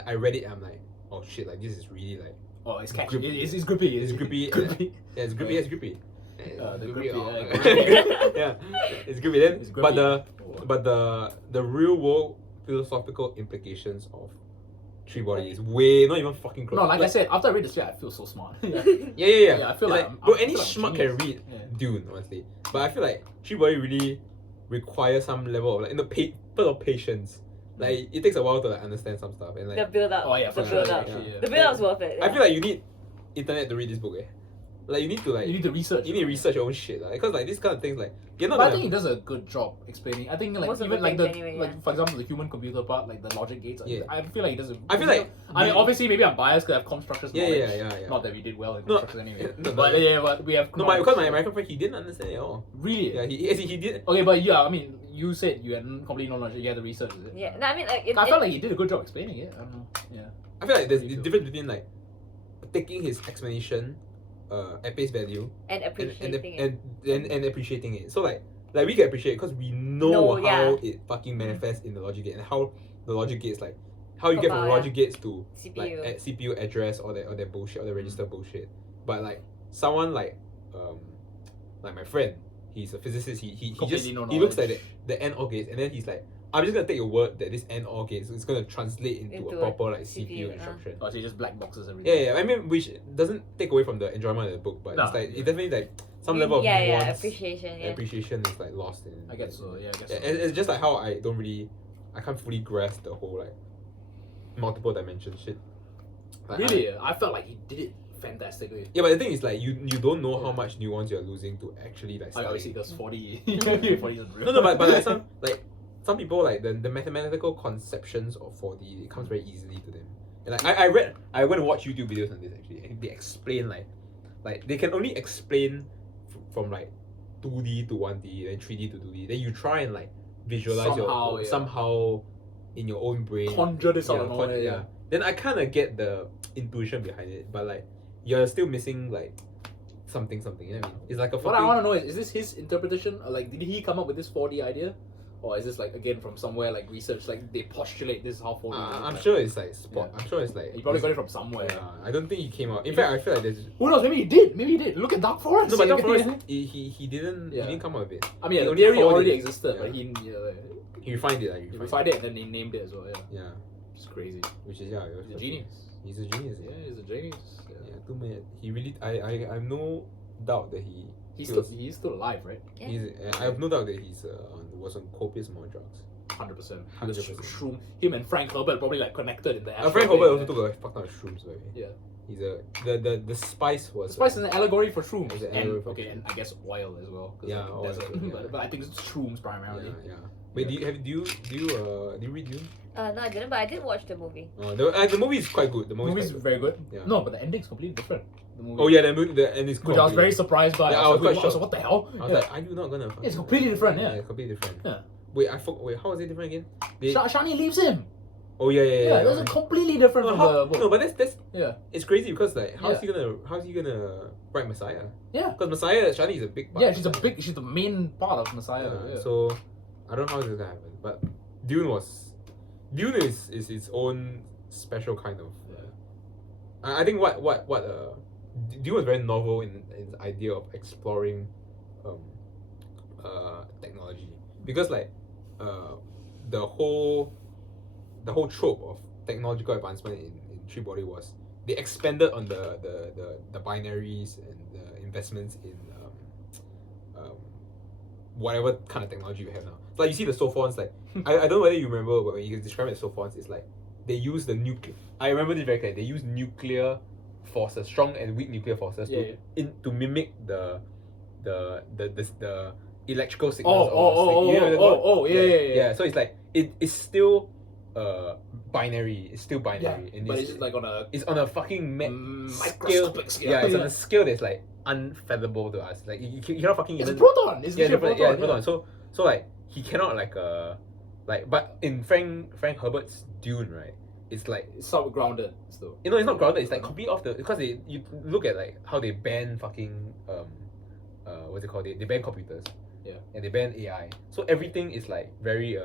I read it. I'm like, oh shit, like this is really like. Oh, it's catchy. It's grippy. It's grippy. Grippy. Yeah, it's grippy. It's grippy. The grippy. Yeah, it's grippy. Then, It's grippy. but the real world philosophical implications of Three Body is way not even fucking close. No, like I said, after I read this, I feel so smart. Yeah. I feel like bro, I any feel like schmuck genius. can read Yeah. Dune, honestly. But I feel like Three Body really requires some level of like first of patience. Like it takes a while to like understand some stuff and like. The build up. Oh yeah, the for build sure. up. Actually, yeah. The build up's worth it. I feel like you need internet to read this book. Like you need to like. You need to research. You need to research your own shit, because like this kind of things like you're not. But I gonna- think he does a good job explaining. I think like Most of even the like things the anyway, like for example the human computer part, like the logic gates. Yeah. I feel like he does. I feel like I mean, we- obviously maybe I'm biased because I have constructors knowledge. Yeah. Not that we did well in No, constructors anyway. no, but we have. No, knowledge, because my so- American friend he didn't understand it at all. Really. Yeah, he did. Okay, but yeah, I mean, you said you had completely no knowledge. You had the research, is it? Yeah. No, I mean like. I felt like he did a good job explaining it. I don't know. Yeah. I feel like there's Me a too. difference between like taking his explanation at face value and appreciating it. and appreciating it. So like we can appreciate it because we know No, how yeah. it fucking manifests in the logic gate and how the logic gates like how you get from Provide logic gates to CPU. like at CPU address or that bullshit or the register bullshit. But like someone like my friend, he's a physicist. He Completely no he looks at knowledge. the AND OR gates and then he's like, I'm just gonna take your word that this AND OR gate is gonna translate into Into a a proper like CPU, CPU instruction. Or is it just black boxes everything? Yeah. I mean, which doesn't take away from the enjoyment of the book, but No. it's like it definitely like some level of yeah, nuance appreciation. and Yeah. appreciation is like lost in. I guess so. Yeah, I guess Yeah, so. it's just like how I can't fully grasp the whole like multiple dimension shit. Like, Really, I felt like he did it fantastically. yeah, but the thing is like you don't know how much nuance you're losing to actually like. I study. obviously there's 40. 40 is real. No, but like some people like the mathematical conceptions of 4D it comes very easily to them. And like I went and watched YouTube videos on this actually, and they explain like they can only explain from like 2D to 1D and 3D to 2D. Then you try and like visualize somehow in your own brain. Conjure this out of con- nowhere. Yeah. Then I kind of get the intuition behind it, but like you're still missing like something. You know what I mean? It's like a. What I want to know is this his interpretation? Or like, did he come up with this 4D idea? Or is this like again from somewhere like research? Like they postulate this is how 4D is. I'm like, sure it's like spot. Yeah. I'm sure it's like. He probably got it from somewhere. Yeah, I don't think he came out. In fact, I feel like there's. Who knows? Maybe he did. Look at Dark Forest. No, but Dark Forest, he didn't. Yeah. He didn't come out with it. I mean, He the theory called already it. existed, Yeah. but he He refined it. he refined it and then he named it as well. Yeah, Yeah, it's crazy. which is He's a genius. He's a genius. Yeah, he's a genius. Yeah. Yeah, too many. He really. I have no doubt that He's was- still alive, right? Yeah. he's. I have no doubt that he's was on copious more drugs. 100%. 100%. Shroom. Him and Frank Herbert probably like connected in the. Frank astral Herbert also plane, took a fuck ton of shrooms, baby. Yeah. He's the spice was. The spice is an allegory for shrooms. It's an And, allegory for okay, and I guess oil as well. 'Cause, Yeah, like, oil desert. as well, yeah. but I think it's shrooms primarily. Yeah. Wait, do you read Dune? No, I didn't, but I did watch the movie. The movie is quite good. The The movie's quite good. very good. Yeah. No, but the ending's completely different. The movie. Oh yeah, the end is. Which I was very surprised by. Yeah, I was quite like, shocked. what the hell? I was Yeah. like, are you not gonna? It's completely different, yeah. it's completely different. Yeah. Wait, wait, how was it different again? Shani leaves him. Oh yeah. Yeah, that's completely different from the book. No, but that's Yeah. it's crazy because like how's Yeah. he gonna write Messiah? Yeah. Because Messiah Shani is a big part. Yeah, of she's Messiah. she's the main part of Messiah. Yeah, Yeah. So I don't know how this is gonna happen, but Dune is its own special kind of. I think what Dune was very novel in its idea of exploring technology because like the whole trope of technological advancement in Three Body was they expanded on the binaries and the investments in whatever kind of technology you have now. So, like you see the Sophons, like I don't know whether you remember when you describe it as Sophons, it's like they use the nuclear. I remember this very clearly. They use nuclear forces, strong and weak nuclear forces, to mimic the electrical signals. Yeah. So it's like it's still binary. It's still binary. Yeah, and but it's just like on a it's on a fucking scale. microscopic scale. Yeah, it's on a scale that's like unfathomable to us. Like you cannot fucking It's a even. proton. It's Yeah, literally a yeah, proton. proton. So like he cannot like but in Frank Herbert's Dune, right? It's like It's sort of grounded still. you know, it's not grounded. It's like completely off the because you look at like how they ban fucking what's it called? They ban computers. Yeah. And they ban AI. So everything is like very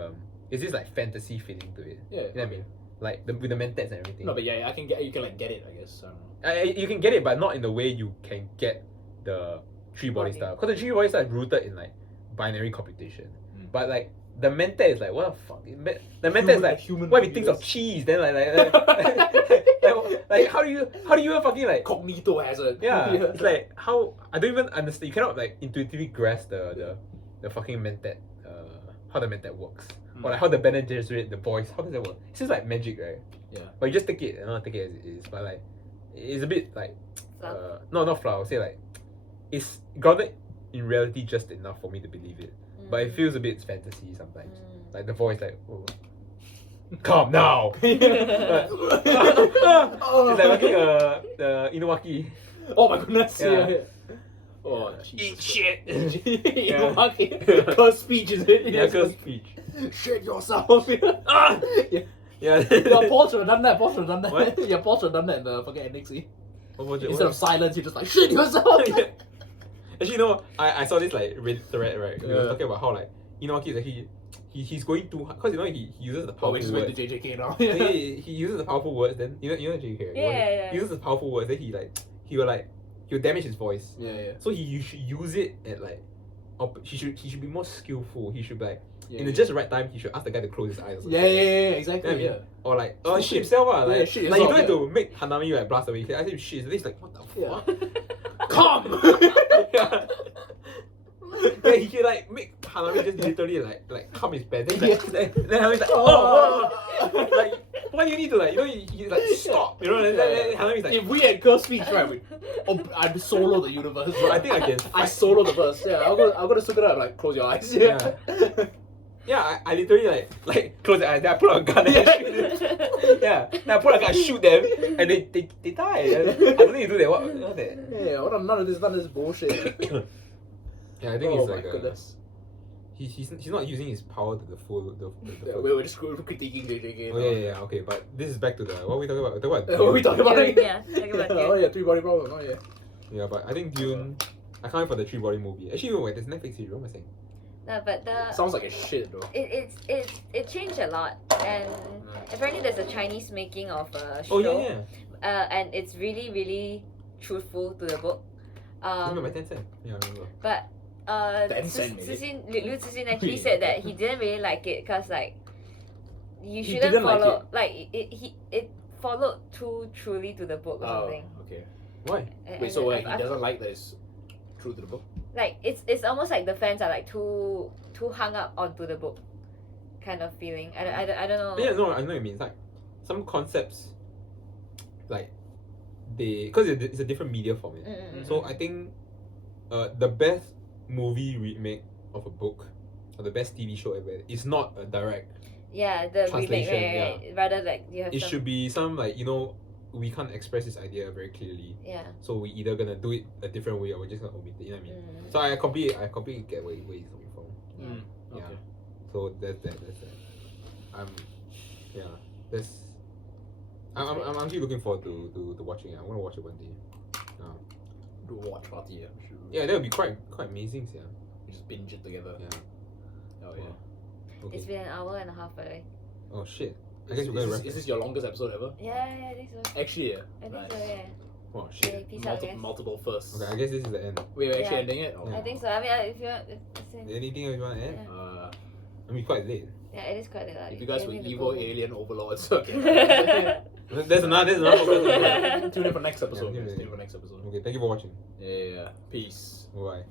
it's this like fantasy feeling to it. Yeah. You know what I mean? Like with the mentats and everything. No, but yeah, you can like get it. I guess. I don't know. You can get it, but not in the way you can get the three body Okay. stuff. Because the three body stuff is rooted in like binary computation. Mm. But like the mentat is like what the fuck? The mentat is like human what if it thinks of computers. cheese? Then like how do you even fucking like Cognito has a yeah? It's like how I don't even understand. You cannot like intuitively grasp the fucking mentat how the mentat works. Or like how the Bene Gesserit, the voice, how does that work? It's just like magic, right? Yeah. But you just take it and not take it as it is. But like it's a bit like Fluff. no, not fluff. I would say like it's grounded in reality just enough for me to believe it. But it feels a bit fantasy sometimes. Like the voice like oh, come now. It's like fucking the Inouaki. Oh my goodness. Yeah. Yeah. Oh, Eat Jesus. shit. Inouaki. Curse speech is it? Yeah, girl speech. Shit yourself. Ah! Yeah. Yeah. Yeah, Paul should have done that. Paul should have done that. What? Yeah, Paul should have done that in the fucking ending scene. What Instead of silence, you're just like shit yourself. Actually, no, I saw this like Reddit thread, right? We were Yeah. talking about how like Inouaki is actually he's going too hard because you know he uses the Oh, powerful we just went words. to JJK now. He uses the powerful words. Then you know JK. Right? Yeah. He uses the powerful words. Then he'll damage his voice. Yeah. So you should use it at like, he should be more skillful. He should be like Yeah. in the just right time. He should ask the guy to close his eyes. Or something. Yeah, exactly. You know Yeah. what I mean? Or like shit himself like, Yeah, shit like you yourself, don't have to make Hanami like blast away. I think shit. Then he's like what the fuck? Come. yeah. Yeah, he can like make Hanami just literally like calm his pants. Then he's like, then Hanami's like, like why do you need to like he's like stop, you know? Then Hanami's like, If we had curse speech, right, I'd solo the universe. bro, I think I can. I solo the verse. Yeah, I'm gonna suck it up. Like close your eyes. Yeah. Yeah, I literally like close their eyes. Then I pull out a gun and I shoot them. Yeah, then I pull out a gun, shoot them, and they die. I don't think you do that. What that? Yeah. What? None of this bullshit. Yeah, I think Oh it's my like goodness. he's not using his power to the full. Yeah, we're just critiquing JJK. Oh yeah. Okay, but this is back to the what are we talking about? What are we talking about? Yeah, talking about Oh Dune. yeah, three body problem. Oh yeah. Yeah, but I think Dune. I can't wait for the three body movie. Actually, wait, there's Netflix series. What am I saying? No, but the Sounds like a shit though. it changed a lot, and apparently there's a Chinese making of a show. Oh yeah. And it's really truthful to the book. Remember my 10 cent? Yeah, I remember. But 10 cent maybe. Liu Cixin actually said that he didn't really like it because like you He shouldn't didn't like follow it followed too truly to the book or Oh, something. okay. Why? Wait, so he doesn't like that it's true to the book? like it's almost like the fans are like too hung up onto the book kind of feeling. I don't know. Yeah, no, I know what you mean. It's like some concepts, like because it's a different media format. So I think the best movie remake of a book or the best TV show ever is not a direct. Yeah, the remake, Translation, right. Rather like you have It some, should be some like we can't express this idea very clearly. yeah. So we either gonna do it a different way or we're just gonna omit it. You know what I mean? So I completely get where he's coming from. Mm. Yeah. Okay. So that's that. Yeah. That's. I'm actually looking forward to watching it. I want to watch it one day. Do a watch party, yeah. We should Yeah, that would be quite amazing, yeah. we just binge it together. Yeah. Oh yeah. Okay. It's been an hour and a half, by the way. Oh shit. I Is, guess we're gonna wrap is it. this your longest episode ever? Yeah, I think so. Actually, yeah. I think Nice. so, yeah. Oh shit. Okay, peace out, guys. Multiple firsts. Okay, I guess this is the end. We're actually Yeah. ending it? Or? I think so. I mean, if you want, Anything else you want to add? Yeah. I mean, quite late. yeah, it is quite a lot. If you guys were evil alien overlords, okay. There's another. Tune in for next episode. Yeah, Tune in for next episode. Okay, thank you for watching. Yeah. Peace. Bye.